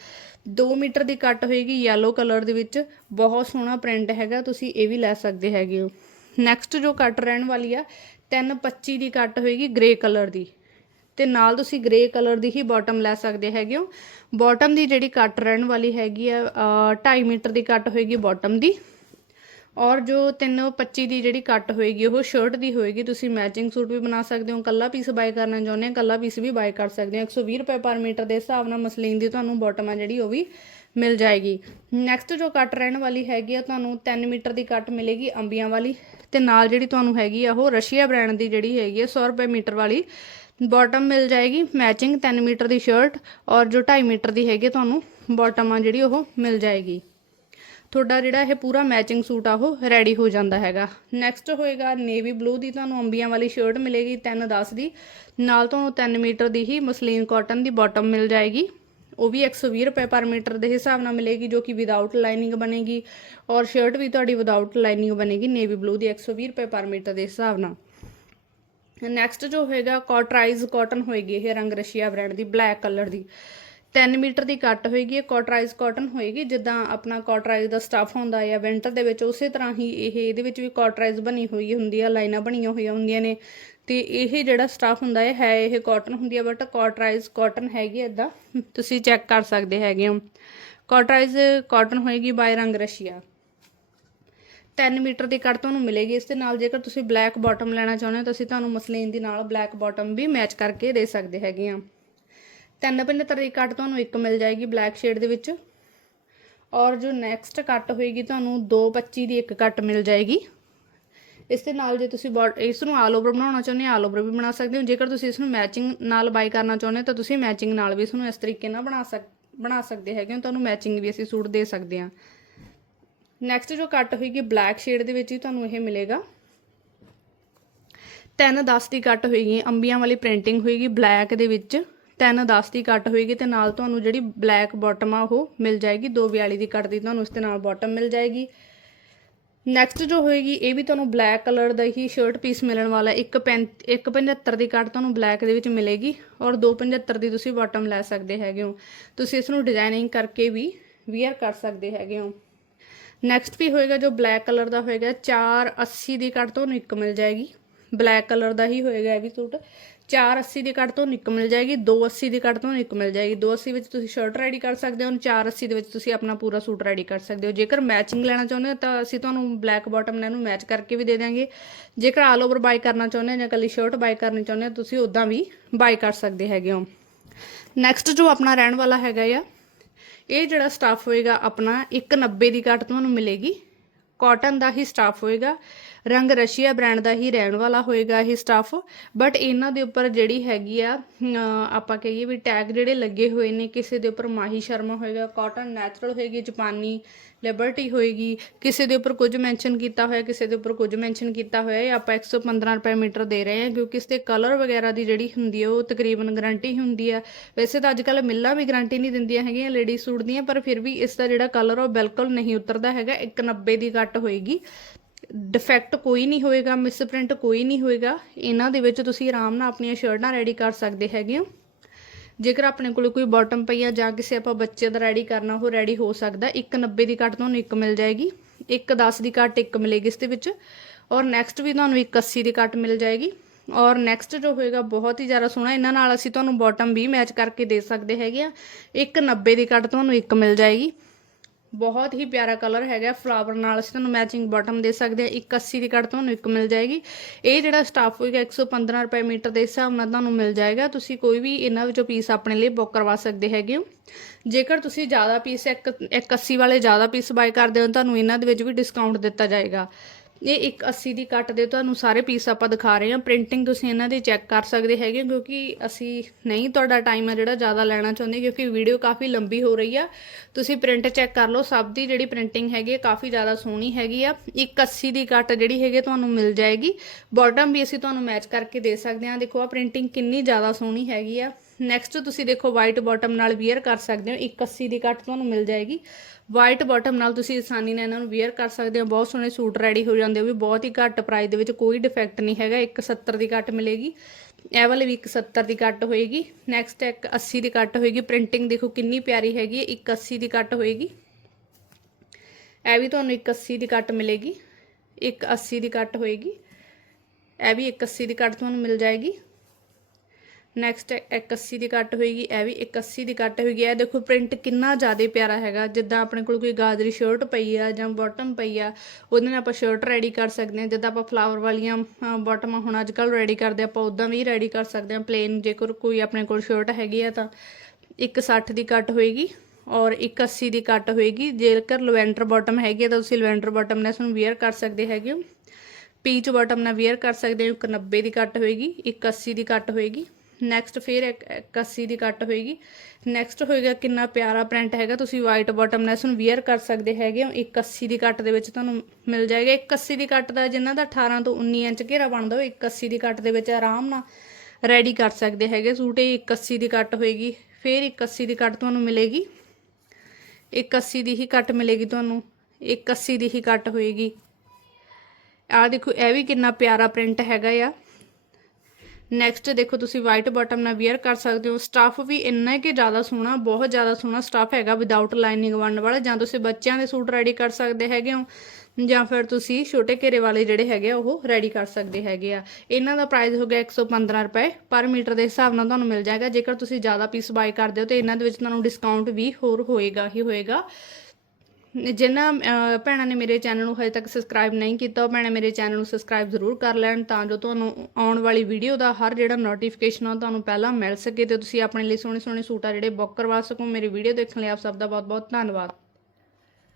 2 ਮੀਟਰ ਦੀ ਕੱਟ ਹੋਏਗੀ ਯੈਲੋ ਕਲਰ ਦੇ ਵਿੱਚ। ਬਹੁਤ ਸੋਹਣਾ ਪ੍ਰਿੰਟ ਹੈਗਾ, ਤੁਸੀਂ ਇਹ ਵੀ ਲੈ ਸਕਦੇ ਹੈਗੇ ਹੋ। ਨੈਕਸਟ ਜੋ ਕੱਟ ਰਹਿਣ ਵਾਲੀ ਆ 325 ਦੀ ਕੱਟ ਹੋਏਗੀ ਗ੍ਰੇ ਕਲਰ ਦੀ। ਤੇ ਨਾਲ ਤੁਸੀਂ ਗ੍ਰੇ ਕਲਰ ਦੀ ਹੀ ਬਾਟਮ ਲੈ ਸਕਦੇ ਹੈਗੇ ਹੋ। ਬਾਟਮ ਦੀ ਜਿਹੜੀ ਕੱਟ ਰਹਿਣ ਵਾਲੀ ਹੈਗੀ ਆ 2.5 ਮੀਟਰ ਦੀ ਕੱਟ ਹੋਏਗੀ ਬਾਟਮ ਦੀ। ਔਰ ਜੋ 325 ਦੀ ਜਿਹੜੀ ਕੱਟ ਹੋਏਗੀ, ਉਹ ਸ਼ਰਟ ਦੀ ਹੋਏਗੀ। ਤੁਸੀਂ ਮੈਚਿੰਗ ਸੂਟ ਵੀ ਬਣਾ ਸਕਦੇ ਹੋ ਕੱਲਾ ਪੀਸ ਬਾਈ ਕਰਨਾ ਚਾਹੁੰਦੇ ਹੋ ਕੱਲਾ ਪੀਸ ਵੀ ਬਾਈ ਕਰ ਸਕਦੇ ਹੋ। 120 ਰੁਪਏ ਪਰ ਮੀਟਰ ਦੇ ਹਿਸਾਬ ਨਾਲ ਮਸਲੀਨ ਦੀ ਤੁਹਾਨੂੰ ਬਾਟਮ ਆ ਜਿਹੜੀ, ਉਹ ਵੀ ਮਿਲ ਜਾਏਗੀ। ਨੈਕਸਟ ਜੋ ਕੱਟ ਰਹਿਣ ਵਾਲੀ ਹੈਗੀ ਆ, ਤੁਹਾਨੂੰ 3 ਮੀਟਰ ਦੀ ਕੱਟ ਮਿਲੇਗੀ ਅੰਬੀਆਂ ਵਾਲੀ। ਤੇ ਨਾਲ ਜਿਹੜੀ ਤੁਹਾਨੂੰ ਹੈਗੀ ਆ, ਉਹ ਰਸ਼ੀਆ ਬ੍ਰਾਂਡ ਦੀ ਜਿਹੜੀ ਹੈਗੀ ਆ 100 ਰੁਪਏ ਮੀਟਰ ਵਾਲੀ। ਬਾਟਮ ਮਿਲ ਜਾਏਗੀ ਮੈਚਿੰਗ 3 ਮੀਟਰ ਦੀ ਸ਼ਰਟ ਔਰ ਜੋ 2.5 ਮੀਟਰ ਦੀ ਹੈਗੀ ਤੁਹਾਨੂੰ ਬਾਟਮ ਆ ਜਿਹੜੀ, ਉਹ ਮਿਲ ਜਾਏਗੀ। ਤੁਹਾਡਾ ਜਿਹੜਾ ਇਹ ਪੂਰਾ ਮੈਚਿੰਗ ਸੂਟ ਆ ਉਹ ਰੈਡੀ ਹੋ ਜਾਂਦਾ ਹੈਗਾ। ਨੈਕਸਟ ਹੋਏਗਾ ਨੇਵੀ ਬਲੂ ਦੀ, ਤੁਹਾਨੂੰ ਅੰਬੀਆਂ ਵਾਲੀ ਸ਼ਰਟ ਮਿਲੇਗੀ 310 ਦੀ। ਨਾਲ ਤੁਹਾਨੂੰ 3 ਮੀਟਰ ਦੀ ਹੀ ਮਸਲੀਨ ਕਾਟਨ ਦੀ ਬਾਟਮ ਮਿਲ ਜਾਏਗੀ। ਉਹ ਵੀ 120 ਰੁਪਏ ਪਰ ਮੀਟਰ ਦੇ ਹਿਸਾਬ ਨਾਲ ਮਿਲੇਗੀ, ਜੋ ਕਿ ਵਿਦਆਊਟ ਲਾਈਨਿੰਗ ਬਣੇਗੀ। ਔਰ ਸ਼ਰਟ ਵੀ ਤੁਹਾਡੀ ਵਿਦਆਊਟ ਲਾਈਨਿੰਗ ਬਣੇਗੀ ਨੇਵੀ ਬਲੂ ਦੀ 120 ਰੁਪਏ ਪਰ ਮੀਟਰ ਦੇ ਹਿਸਾਬ ਨਾਲ। ਨੈਕਸਟ ਜੋ ਹੋਏਗਾ ਕਾਟਰਾਈਜ਼ ਕਾਟਨ ਹੋਏਗੀ, ਇਹ ਰੰਗ ਰਸ਼ੀਆ ਬ੍ਰਾਂਡ ਦੀ ਬਲੈਕ ਕਲਰ ਦੀ। 3 ਮੀਟਰ ਦੀ ਕੱਟ ਹੋਏਗੀ, ਇਹ ਕਾਟਰਾਈਜ਼ ਕਾਟਨ ਹੋਏਗੀ, ਜਿੱਦਾਂ ਆਪਣਾ ਕਾਟਰਾਈਜ਼ ਦਾ ਸਟਫ ਹੁੰਦਾ ਹੈ ਵਿੰਟਰ ਦੇ ਵਿੱਚ ਉਸੇ ਤਰ੍ਹਾਂ ਹੀ ਇਹ, ਇਹਦੇ ਵਿੱਚ ਵੀ ਕਾਟਰਾਈਜ਼ ਬਣੀ ਹੋਈ ਹੁੰਦੀ ਆ, ਲਾਈਨਾਂ ਬਣੀਆਂ ਹੋਈਆਂ ਹੁੰਦੀਆਂ ਨੇ, ਤੇ ਇਹ ਜਿਹੜਾ ਸਟਫ ਹੁੰਦਾ ਹੈ ਹੈ ਇਹ ਕਾਟਨ ਹੁੰਦੀ ਆ ਬਟ ਕਾਟਰਾਈਜ਼ ਕਾਟਨ ਹੈਗੀ ਇਦਾਂ ਤੁਸੀਂ ਚੈੱਕ ਕਰ ਸਕਦੇ ਹੈਗੇ ਹੋ। ਕਾਟਰਾਈਜ਼ ਕਾਟਨ ਹੋਏਗੀ ਬਾਈ ਰੰਗ ਰਸ਼ੀਆ। 3 ਮੀਟਰ ਦੀ ਕੱਟ ਤੁਹਾਨੂੰ ਮਿਲੇਗੀ, ਇਸ ਦੇ ਨਾਲ ਜੇਕਰ ਤੁਸੀਂ ਬਲੈਕ ਬਾਟਮ ਲੈਣਾ ਚਾਹੁੰਦੇ ਹੋ, ਤਾਂ ਅਸੀਂ ਤੁਹਾਨੂੰ ਮਸਲੀਨ ਦੀ ਨਾਲ ਬਲੈਕ ਬਾਟਮ ਵੀ ਮੈਚ ਕਰਕੇ ਦੇ ਸਕਦੇ ਹੈਗੇ ਆ। 375 ਦੀ ਕੱਟ ਤੁਹਾਨੂੰ ਇੱਕ ਮਿਲ ਜਾਏਗੀ ਬਲੈਕ ਸ਼ੇਡ ਦੇ ਵਿੱਚ। ਔਰ ਜੋ ਨੈਕਸਟ ਕੱਟ ਹੋਏਗੀ, ਤੁਹਾਨੂੰ 225 ਦੀ ਇੱਕ ਕੱਟ ਮਿਲ ਜਾਏਗੀ। ਇਸ ਦੇ ਨਾਲ ਜੇ ਤੁਸੀਂ ਬੋਟ ਇਸ ਨੂੰ ਆਲ ਓਵਰ ਬਣਾਉਣਾ ਚਾਹੁੰਦੇ ਹੋ ਆਲ ਓਵਰ ਵੀ ਬਣਾ ਸਕਦੇ ਹੋ। ਜੇਕਰ ਤੁਸੀਂ ਇਸ ਨੂੰ ਮੈਚਿੰਗ ਨਾਲ ਬਾਈ ਕਰਨਾ ਚਾਹੁੰਦੇ ਹੋ, ਤਾਂ ਤੁਸੀਂ ਮੈਚਿੰਗ ਨਾਲ ਵੀ ਇਸ ਨੂੰ ਇਸ ਤਰੀਕੇ ਨਾਲ ਬਣਾ ਸਕ ਬਣਾ ਸਕਦੇ ਹੈਗੇ ਹੋ। ਤੁਹਾਨੂੰ ਮੈਚਿੰਗ ਵੀ ਅਸੀਂ ਸੂਟ ਦੇ ਸਕਦੇ ਹਾਂ। ਨੈਕਸਟ ਜੋ ਕੱਟ ਹੋਏਗੀ ਬਲੈਕ ਸ਼ੇਡ ਦੇ ਵਿੱਚ ਹੀ ਤੁਹਾਨੂੰ ਇਹ ਮਿਲੇਗਾ। 310 ਦੀ ਕੱਟ ਹੋਏਗੀ, ਅੰਬੀਆਂ ਵਾਲੀ ਪ੍ਰਿੰਟਿੰਗ ਹੋਏਗੀ ਬਲੈਕ ਦੇ ਵਿੱਚ। 310 ਦੀ ਕੱਟ ਹੋਏਗੀ ਤੇ ਨਾਲ ਤੁਹਾਨੂੰ ਜਿਹੜੀ ਬਲੈਕ ਬਾਟਮ ਆ ਉਹ ਮਿਲ ਜਾਏਗੀ 242 ਦੀ ਕੱਟ ਦੀ ਤੁਹਾਨੂੰ ਇਸ ਦੇ ਨਾਲ ਬਾਟਮ ਮਿਲ ਜਾਏਗੀ। ਨੈਕਸਟ ਜੋ ਹੋਏਗੀ, ਇਹ ਵੀ ਤੁਹਾਨੂੰ ਬਲੈਕ ਕਲਰ ਦਾ ਹੀ ਸ਼ਰਟ ਪੀਸ ਮਿਲਣ ਵਾਲਾ ਹੈ। ਇੱਕ 175 ਦੀ ਕੱਟ ਤੁਹਾਨੂੰ ਬਲੈਕ ਦੇ ਵਿੱਚ ਮਿਲੇਗੀ ਔਰ 275 ਦੀ ਤੁਸੀਂ ਬਾਟਮ ਲੈ ਸਕਦੇ ਹੈਗੇ ਹੋ। ਤੁਸੀਂ ਇਸ ਨੂੰ ਡਿਜ਼ਾਈਨਿੰਗ ਕਰਕੇ ਵੀ ਵੇਅਰ ਕਰ ਸਕਦੇ ਹੈਗੇ ਹੋ। ਨੈਕਸਟ ਵੀ ਹੋਏਗਾ, ਜੋ ਬਲੈਕ ਕਲਰ ਦਾ ਹੋਏਗਾ 480 ਦੀ ਕੱਟ ਤੁਹਾਨੂੰ ਇੱਕ ਮਿਲ ਜਾਏਗੀ। ਬਲੈਕ ਕਲਰ ਦਾ ਹੀ ਹੋਏਗਾ ਇਹ ਵੀ ਸੂਟ। 480 ਦੀ ਕੱਟ ਤੋਂ ਇੱਕ ਮਿਲ ਜਾਏਗੀ 280 ਦੀ ਕੱਟ ਤੋਂ ਇੱਕ ਮਿਲ ਜਾਏਗੀ। 280 ਵਿੱਚ ਤੁਸੀਂ ਸ਼ਰਟ ਰੈਡੀ ਕਰ ਸਕਦੇ ਹੋ 480 ਦੇ ਵਿੱਚ ਤੁਸੀਂ ਆਪਣਾ ਪੂਰਾ ਸੂਟ ਰੈਡੀ ਕਰ ਸਕਦੇ ਹੋ। ਜੇਕਰ ਮੈਚਿੰਗ ਲੈਣਾ ਚਾਹੁੰਦੇ ਹੋ ਤਾਂ ਅਸੀਂ ਤੁਹਾਨੂੰ ਬਲੈਕ ਬਾਟਮ ਨਾਲ ਇਹਨੂੰ ਮੈਚ ਕਰਕੇ ਵੀ ਦੇ ਦਿਆਂਗੇ। ਜੇਕਰ ਆਲ ਓਵਰ ਬਾਈ ਕਰਨਾ ਚਾਹੁੰਦੇ ਹੋ ਜਾਂ ਕੱਲੀ ਸ਼ਰਟ ਬਾਈ ਕਰਨੀ ਚਾਹੁੰਦੇ ਹੋ, ਤੁਸੀਂ ਉਦਾਂ ਵੀ ਬਾਈ ਕਰ ਸਕਦੇ ਹੈਗੇ ਹੋ। ਨੈਕਸਟ ਜੋ ਆਪਣਾ ਰਹਿਣ ਵਾਲਾ ਹੈਗਾ ਆ, ਇਹ ਜਿਹੜਾ ਸਟਾਫ ਹੋਏਗਾ ਆਪਣਾ 190 ਦੀ ਕੱਟ ਤੁਹਾਨੂੰ ਮਿਲੇਗੀ। ਕਾਟਨ ਦਾ ਹੀ ਸਟਾਫ ਹੋਏਗਾ ਰੰਗ ਰਸ਼ੀਆ ਬ੍ਰਾਂਡ ਦਾ ਹੀ ਰਹਿਣ ਵਾਲਾ ਹੋਏਗਾ ਇਹ ਸਟਾਫ ਬਟ ਇਹਨਾਂ ਦੇ ਉੱਪਰ ਜਿਹੜੀ ਹੈਗੀ ਆ ਅਮ, ਆਪਾਂ ਕਹੀਏ ਵੀ ਟੈਗ ਜਿਹੜੇ ਲੱਗੇ ਹੋਏ ਨੇ ਕਿਸੇ ਦੇ ਉੱਪਰ ਮਾਹੀ ਸ਼ਰਮਾ ਹੋਏਗਾ ਕਾਟਨ ਨੈਚੁਰਲ ਹੋਏਗੀ ਜਾਪਾਨੀ ਲਿਬਰਟੀ ਹੋਏਗੀ, ਕਿਸੇ ਦੇ ਉੱਪਰ ਕੁਝ ਮੈਂਸ਼ਨ ਕੀਤਾ ਹੋਇਆ, ਕਿਸੇ ਦੇ ਉੱਪਰ ਕੁਝ ਮੈਂਸ਼ਨ ਕੀਤਾ ਹੋਇਆ, ਇਹ ਆਪਾਂ 115 ਰੁਪਏ ਮੀਟਰ ਦੇ ਰਹੇ ਹਾਂ, ਕਿਉਂਕਿ ਇਸ ਤੇ ਕਲਰ ਵਗੈਰਾ ਦੀ ਜਿਹੜੀ ਹੁੰਦੀ ਹੈ ਉਹ ਤਕਰੀਬਨ ਗਾਰੰਟੀ ਹੁੰਦੀ ਹੈ ਵੈਸੇ ਤਾਂ ਅੱਜ ਕੱਲ ਮਿੱਲਾਂ ਵੀ ਗਾਰੰਟੀ ਨਹੀਂ ਦਿੰਦੀਆਂ ਹੈਗੀਆਂ ਲੇਡੀ ਸੂਟ ਦੀਆਂ, ਪਰ ਫਿਰ ਵੀ ਇਸ ਦਾ ਜਿਹੜਾ ਕਲਰ ਉਹ ਬਿਲਕੁਲ ਨਹੀਂ ਉਤਰਦਾ ਹੈਗਾ 190 ਦੀ ਕੱਟ ਹੋਏਗੀ। ਡਿਫੈਕਟ ਕੋਈ ਨਹੀਂ ਹੋਏਗਾ ਮਿਸਪ੍ਰਿੰਟ ਕੋਈ ਨਹੀਂ ਹੋਏਗਾ, ਇਹਨਾਂ ਦੇ ਵਿੱਚ ਤੁਸੀਂ ਆਰਾਮ ਨਾਲ ਆਪਣੀਆਂ ਸ਼ਰਟਾਂ ਰੈਡੀ ਕਰ ਸਕਦੇ ਹੈਗੇ ਹੋ। ਜੇਕਰ ਆਪਣੇ ਕੋਲ ਕੋਈ ਬਾਟਮ ਪਈ ਆ, ਜਾਂ ਕਿਸੇ ਆਪਾਂ ਬੱਚੇ ਦਾ ਰੈਡੀ ਕਰਨਾ, ਉਹ ਰੈਡੀ ਹੋ ਸਕਦਾ। 190 ਦੀ ਕੱਟ ਤੁਹਾਨੂੰ ਇੱਕ ਮਿਲ ਜਾਏਗੀ। 110 ਦੀ ਕੱਟ ਇੱਕ ਮਿਲੇਗੀ ਇਸ ਦੇ ਵਿੱਚ। ਔਰ ਨੈਕਸਟ ਵੀ ਤੁਹਾਨੂੰ 180 ਦੀ ਕੱਟ ਮਿਲ ਜਾਏਗੀ। ਔਰ ਨੈਕਸਟ ਜੋ ਹੋਏਗਾ, ਬਹੁਤ ਹੀ ਜ਼ਿਆਦਾ ਸੋਹਣਾ। ਇਹਨਾਂ ਨਾਲ ਅਸੀਂ ਤੁਹਾਨੂੰ ਬਾਟਮ ਵੀ ਮੈਚ ਕਰਕੇ ਦੇ ਸਕਦੇ ਹੈਗੇ ਆ। 190 ਦੀ ਕੱਟ ਤੁਹਾਨੂੰ ਇੱਕ ਮਿਲ ਜਾਏਗੀ। ਬਹੁਤ ਹੀ ਪਿਆਰਾ ਕਲਰ ਹੈਗਾ ਫਲਾਵਰ ਨਾਲ ਅਸੀਂ ਤੁਹਾਨੂੰ ਮੈਚਿੰਗ ਬਾਟਮ ਦੇ ਸਕਦੇ ਹਾਂ 180 ਦੀ ਕੱਟ ਤੁਹਾਨੂੰ ਇੱਕ ਮਿਲ ਜਾਏਗੀ। ਇਹ ਜਿਹੜਾ ਸਟਾਫ ਹੋਏਗਾ 115 ਰੁਪਏ ਮੀਟਰ ਦੇ ਹਿਸਾਬ ਨਾਲ ਤੁਹਾਨੂੰ ਮਿਲ ਜਾਏਗਾ। ਤੁਸੀਂ ਕੋਈ ਵੀ ਇਹਨਾਂ ਵਿੱਚੋਂ ਪੀਸ ਆਪਣੇ ਲਈ ਬੁੱਕ ਕਰਵਾ ਸਕਦੇ ਹੈਗੇ ਹੋ। ਜੇਕਰ ਤੁਸੀਂ ਜ਼ਿਆਦਾ ਪੀਸ ਇੱਕ 180 ਵਾਲੇ ਜ਼ਿਆਦਾ ਪੀਸ ਬਾਈ ਕਰਦੇ ਹੋ, ਤੁਹਾਨੂੰ ਇਹਨਾਂ ਦੇ ਵਿੱਚ ਵੀ ਡਿਸਕਾਊਂਟ ਦਿੱਤਾ ਜਾਏਗਾ। ਇਹ 180 ਦੀ ਕੱਟ ਦੇ ਤੁਹਾਨੂੰ ਸਾਰੇ ਪੀਸ ਆਪਾਂ ਦਿਖਾ ਰਹੇ ਹਾਂ। ਪ੍ਰਿੰਟਿੰਗ ਤੁਸੀਂ ਇਹਨਾਂ ਦੀ ਚੈੱਕ ਕਰ ਸਕਦੇ ਹੈਗੇ ਕਿਉਂਕਿ ਅਸੀਂ ਨਹੀਂ ਤੁਹਾਡਾ ਟਾਈਮ ਹੈ ਜਿਹੜਾ ਜ਼ਿਆਦਾ ਲੈਣਾ ਚਾਹੁੰਦੇ ਕਿਉਂਕਿ ਵੀਡੀਓ ਕਾਫੀ ਲੰਬੀ ਹੋ ਰਹੀ ਆ। ਤੁਸੀਂ ਪ੍ਰਿੰਟ ਚੈੱਕ ਕਰ ਲਓ, ਸਭ ਦੀ ਜਿਹੜੀ ਪ੍ਰਿੰਟਿੰਗ ਹੈਗੀ ਹੈ ਕਾਫੀ ਜ਼ਿਆਦਾ ਸੋਹਣੀ ਹੈਗੀ ਆ। 180 ਦੀ ਕੱਟ ਜਿਹੜੀ ਹੈਗੀ ਹੈ ਤੁਹਾਨੂੰ ਮਿਲ ਜਾਏਗੀ। ਬਾਟਮ ਵੀ ਅਸੀਂ ਤੁਹਾਨੂੰ ਮੈਚ ਕਰਕੇ ਦੇ ਸਕਦੇ ਹਾਂ। ਦੇਖੋ ਆ ਪ੍ਰਿੰਟਿੰਗ ਕਿੰਨੀ ਜ਼ਿਆਦਾ ਸੋਹਣੀ ਹੈਗੀ ਆ। ਨੈਕਸਟ ਤੁਸੀਂ ਦੇਖੋ ਵਾਈਟ ਬਾਟਮ ਨਾਲ ਵੇਅਰ ਕਰ ਸਕਦੇ ਹੋ 180 ਦੀ ਕੱਟ ਤੁਹਾਨੂੰ ਮਿਲ ਜਾਏਗੀ। ਵਾਈਟ ਬਾਟਮ ਨਾਲ ਤੁਸੀਂ ਆਸਾਨੀ ਨਾਲ ਇਹਨਾਂ ਨੂੰ ਵੇਅਰ ਕਰ ਸਕਦੇ ਹੋ, ਬਹੁਤ ਸੋਹਣੇ ਸੂਟ ਰੈਡੀ ਹੋ ਜਾਂਦੇ ਹੋ ਵੀ ਬਹੁਤ ਹੀ ਘੱਟ ਪ੍ਰਾਈਸ ਦੇ ਵਿੱਚ ਕੋਈ ਡਿਫੈਕਟ ਨਹੀਂ ਹੈਗਾ 170 ਦੀ ਕੱਟ ਮਿਲੇਗੀ। ਇਹ ਵਾਲੇ ਵੀ 170 ਦੀ ਕੱਟ ਹੋਏਗੀ। ਨੈਕਸਟ ਇੱਕ 80 ਦੀ ਕੱਟ ਹੋਏਗੀ। ਪ੍ਰਿੰਟਿੰਗ ਦੇਖੋ ਕਿੰਨੀ ਪਿਆਰੀ ਹੈਗੀ ਹੈ 180 ਦੀ ਕੱਟ ਹੋਏਗੀ। ਇਹ ਵੀ ਤੁਹਾਨੂੰ 180 ਦੀ ਕੱਟ ਮਿਲੇਗੀ। 180 ਦੀ ਕੱਟ ਹੋਏਗੀ। ਇਹ ਵੀ 180 ਦੀ ਕੱਟ ਤੁਹਾਨੂੰ ਮਿਲ ਜਾਏਗੀ। ਨੈਕਸਟ 180 ਦੀ ਕੱਟ ਹੋਏਗੀ, ਇਹ ਵੀ 180 ਦੀ ਕੱਟ ਹੋਏਗੀ। ਇਹ ਦੇਖੋ ਪ੍ਰਿੰਟ ਕਿੰਨਾ ਜ਼ਿਆਦਾ ਪਿਆਰਾ ਹੈਗਾ। ਜਿੱਦਾਂ ਆਪਣੇ ਕੋਲ ਕੋਈ ਗਾਜਰੀ ਸ਼ਰਟ ਪਈ ਆ ਜਾਂ ਬਾਟਮ ਪਈ ਆ, ਉਹਦੇ ਨਾਲ ਆਪਾਂ ਸ਼ਰਟ ਰੈਡੀ ਕਰ ਸਕਦੇ ਹਾਂ। ਜਿੱਦਾਂ ਆਪਾਂ ਫਲਾਵਰ ਵਾਲੀਆਂ ਬਾਟਮਾਂ ਹੁਣ ਅੱਜ ਕੱਲ ਰੈਡੀ ਕਰਦੇ ਆਪਾਂ ਉਦਾਂ ਵੀ ਰੈਡੀ ਕਰ ਸਕਦੇ ਹਾਂ। ਪਲੇਨ ਜੇਕਰ ਕੋਈ ਆਪਣੇ ਕੋਲ ਸ਼ਰਟ ਹੈਗੀ ਆ ਤਾਂ 160 ਦੀ ਕੱਟ ਹੋਏਗੀ ਔਰ 180 ਦੀ ਕੱਟ ਹੋਏਗੀ। ਜੇਕਰ ਲਵੈਂਡਰ ਬਾਟਮ ਹੈਗੀ ਆ ਤਾਂ ਤੁਸੀਂ ਲਵੈਂਡਰ ਬਾਟਮ ਨਾਲ ਇਸ ਨੂੰ ਵੇਅਰ ਕਰ ਸਕਦੇ ਹੈਗੇ ਹੋ। ਪੀਚ ਬਾਟਮ ਨਾਲ ਵੇਅਰ ਕਰ ਸਕਦੇ ਹੋ। 190 ਦੀ ਕੱਟ ਹੋਏਗੀ 180 ਦੀ ਕੱਟ ਹੋਏਗੀ। ਨੈਕਸਟ ਫਿਰ ਇੱਕ 81 ਦੀ ਕੱਟ ਹੋਏਗੀ। ਨੈਕਸਟ ਹੋਏਗਾ ਕਿੰਨਾ ਪਿਆਰਾ ਪ੍ਰਿੰਟ ਹੈਗਾ। ਤੁਸੀਂ ਵਾਈਟ ਬਾਟਮ ਨਾਲ ਇਸ ਨੂੰ ਵੇਅਰ ਕਰ ਸਕਦੇ ਹੈਗੇ ਹੋ। 180 ਦੀ ਕੱਟ ਦੇ ਵਿੱਚ ਤੁਹਾਨੂੰ ਮਿਲ ਜਾਏਗਾ। 180 ਦੀ ਕੱਟ ਦਾ ਜਿਨ੍ਹਾਂ ਦਾ 18 ਤੋਂ 19 ਇੰਚ ਘੇਰਾ ਬਣਦਾ ਉਹ 180 ਦੀ ਕੱਟ ਦੇ ਵਿੱਚ ਆਰਾਮ ਨਾਲ ਰੈਡੀ ਕਰ ਸਕਦੇ ਹੈਗੇ। ਸੂਟ ਇਹ 180 ਦੀ ਕੱਟ ਹੋਏਗੀ। ਫਿਰ 180 ਦੀ ਕੱਟ ਤੁਹਾਨੂੰ ਮਿਲੇਗੀ। 180 ਦੀ ਹੀ ਕੱਟ ਮਿਲੇਗੀ ਤੁਹਾਨੂੰ। 180 ਦੀ ਹੀ ਕੱਟ ਹੋਏਗੀ। ਆਹ ਦੇਖੋ, ਇਹ ਵੀ ਕਿੰਨਾ ਪਿਆਰਾ ਪ੍ਰਿੰਟ ਹੈਗਾ ਆ। ਨੈਕਸਟ ਦੇਖੋ ਤੁਸੀਂ ਵਾਈਟ ਬਾਟਮ ਨਾਲ ਵੇਅਰ ਕਰ ਸਕਦੇ ਹੋ। ਸਟਾਫ ਵੀ ਇੰਨਾ ਕਿ ਜ਼ਿਆਦਾ ਸੋਹਣਾ, ਬਹੁਤ ਜ਼ਿਆਦਾ ਸੋਹਣਾ ਸਟਾਫ ਹੈਗਾ ਵਿਦਆਊਟ ਲਾਈਨਿੰਗ ਬਣਨ ਵਾਲਾ, ਜਾਂ ਤੁਸੀਂ ਬੱਚਿਆਂ ਦੇ ਸੂਟ ਰੈਡੀ ਕਰ ਸਕਦੇ ਹੈਗੇ ਹੋ, ਜਾਂ ਫਿਰ ਤੁਸੀਂ ਛੋਟੇ ਘੇਰੇ ਵਾਲੇ ਜਿਹੜੇ ਹੈਗੇ ਆ, ਉਹ ਰੈਡੀ ਕਰ ਸਕਦੇ ਹੈਗੇ ਆ। ਇਹਨਾਂ ਦਾ ਪ੍ਰਾਈਸ ਹੋ ਗਿਆ 115 ਰੁਪਏ, ਪਰ ਮੀਟਰ ਦੇ ਹਿਸਾਬ ਨਾਲ ਤੁਹਾਨੂੰ ਮਿਲ ਜਾਏਗਾ। ਜੇਕਰ ਤੁਸੀਂ ਜ਼ਿਆਦਾ ਪੀਸ ਬਾਈ ਕਰਦੇ ਹੋ, ਤੇ ਇਹਨਾਂ ਦੇ ਵਿੱਚ ਤੁਹਾਨੂੰ ਡਿਸਕਾਊਂਟ ਵੀ ਹੋਰ ਹੋਏਗਾ ਹੀ ਹੋਏਗਾ। ਜਿਨ੍ਹਾਂ ਭੈਣਾਂ ਨੇ ਮੇਰੇ ਚੈਨਲ ਨੂੰ ਹਜੇ ਤੱਕ ਸਬਸਕ੍ਰਾਈਬ ਨਹੀਂ ਕੀਤਾ, ਉਹ ਭੈਣਾਂ ਮੇਰੇ ਚੈਨਲ ਨੂੰ ਸਬਸਕ੍ਰਾਈਬ ਜ਼ਰੂਰ ਕਰ ਲੈਣ ਤਾਂ ਜੋ ਤੁਹਾਨੂੰ ਆਉਣ ਵਾਲੀ ਵੀਡੀਓ ਦਾ ਹਰ ਜਿਹੜਾ ਨੋਟੀਫਿਕੇਸ਼ਨ ਆ ਤੁਹਾਨੂੰ ਪਹਿਲਾਂ ਮਿਲ ਸਕੇ ਤੇ ਤੁਸੀਂ ਆਪਣੇ ਲਈ ਸੋਹਣੇ ਸੋਹਣੇ ਸੂਟ ਆ ਜਿਹੜੇ ਬੁੱਕ ਕਰਵਾ ਸਕੋ। ਮੇਰੀ ਵੀਡੀਓ ਦੇਖਣ ਲਈ ਆਪ ਸਭ ਦਾ ਬਹੁਤ ਬਹੁਤ ਧੰਨਵਾਦ।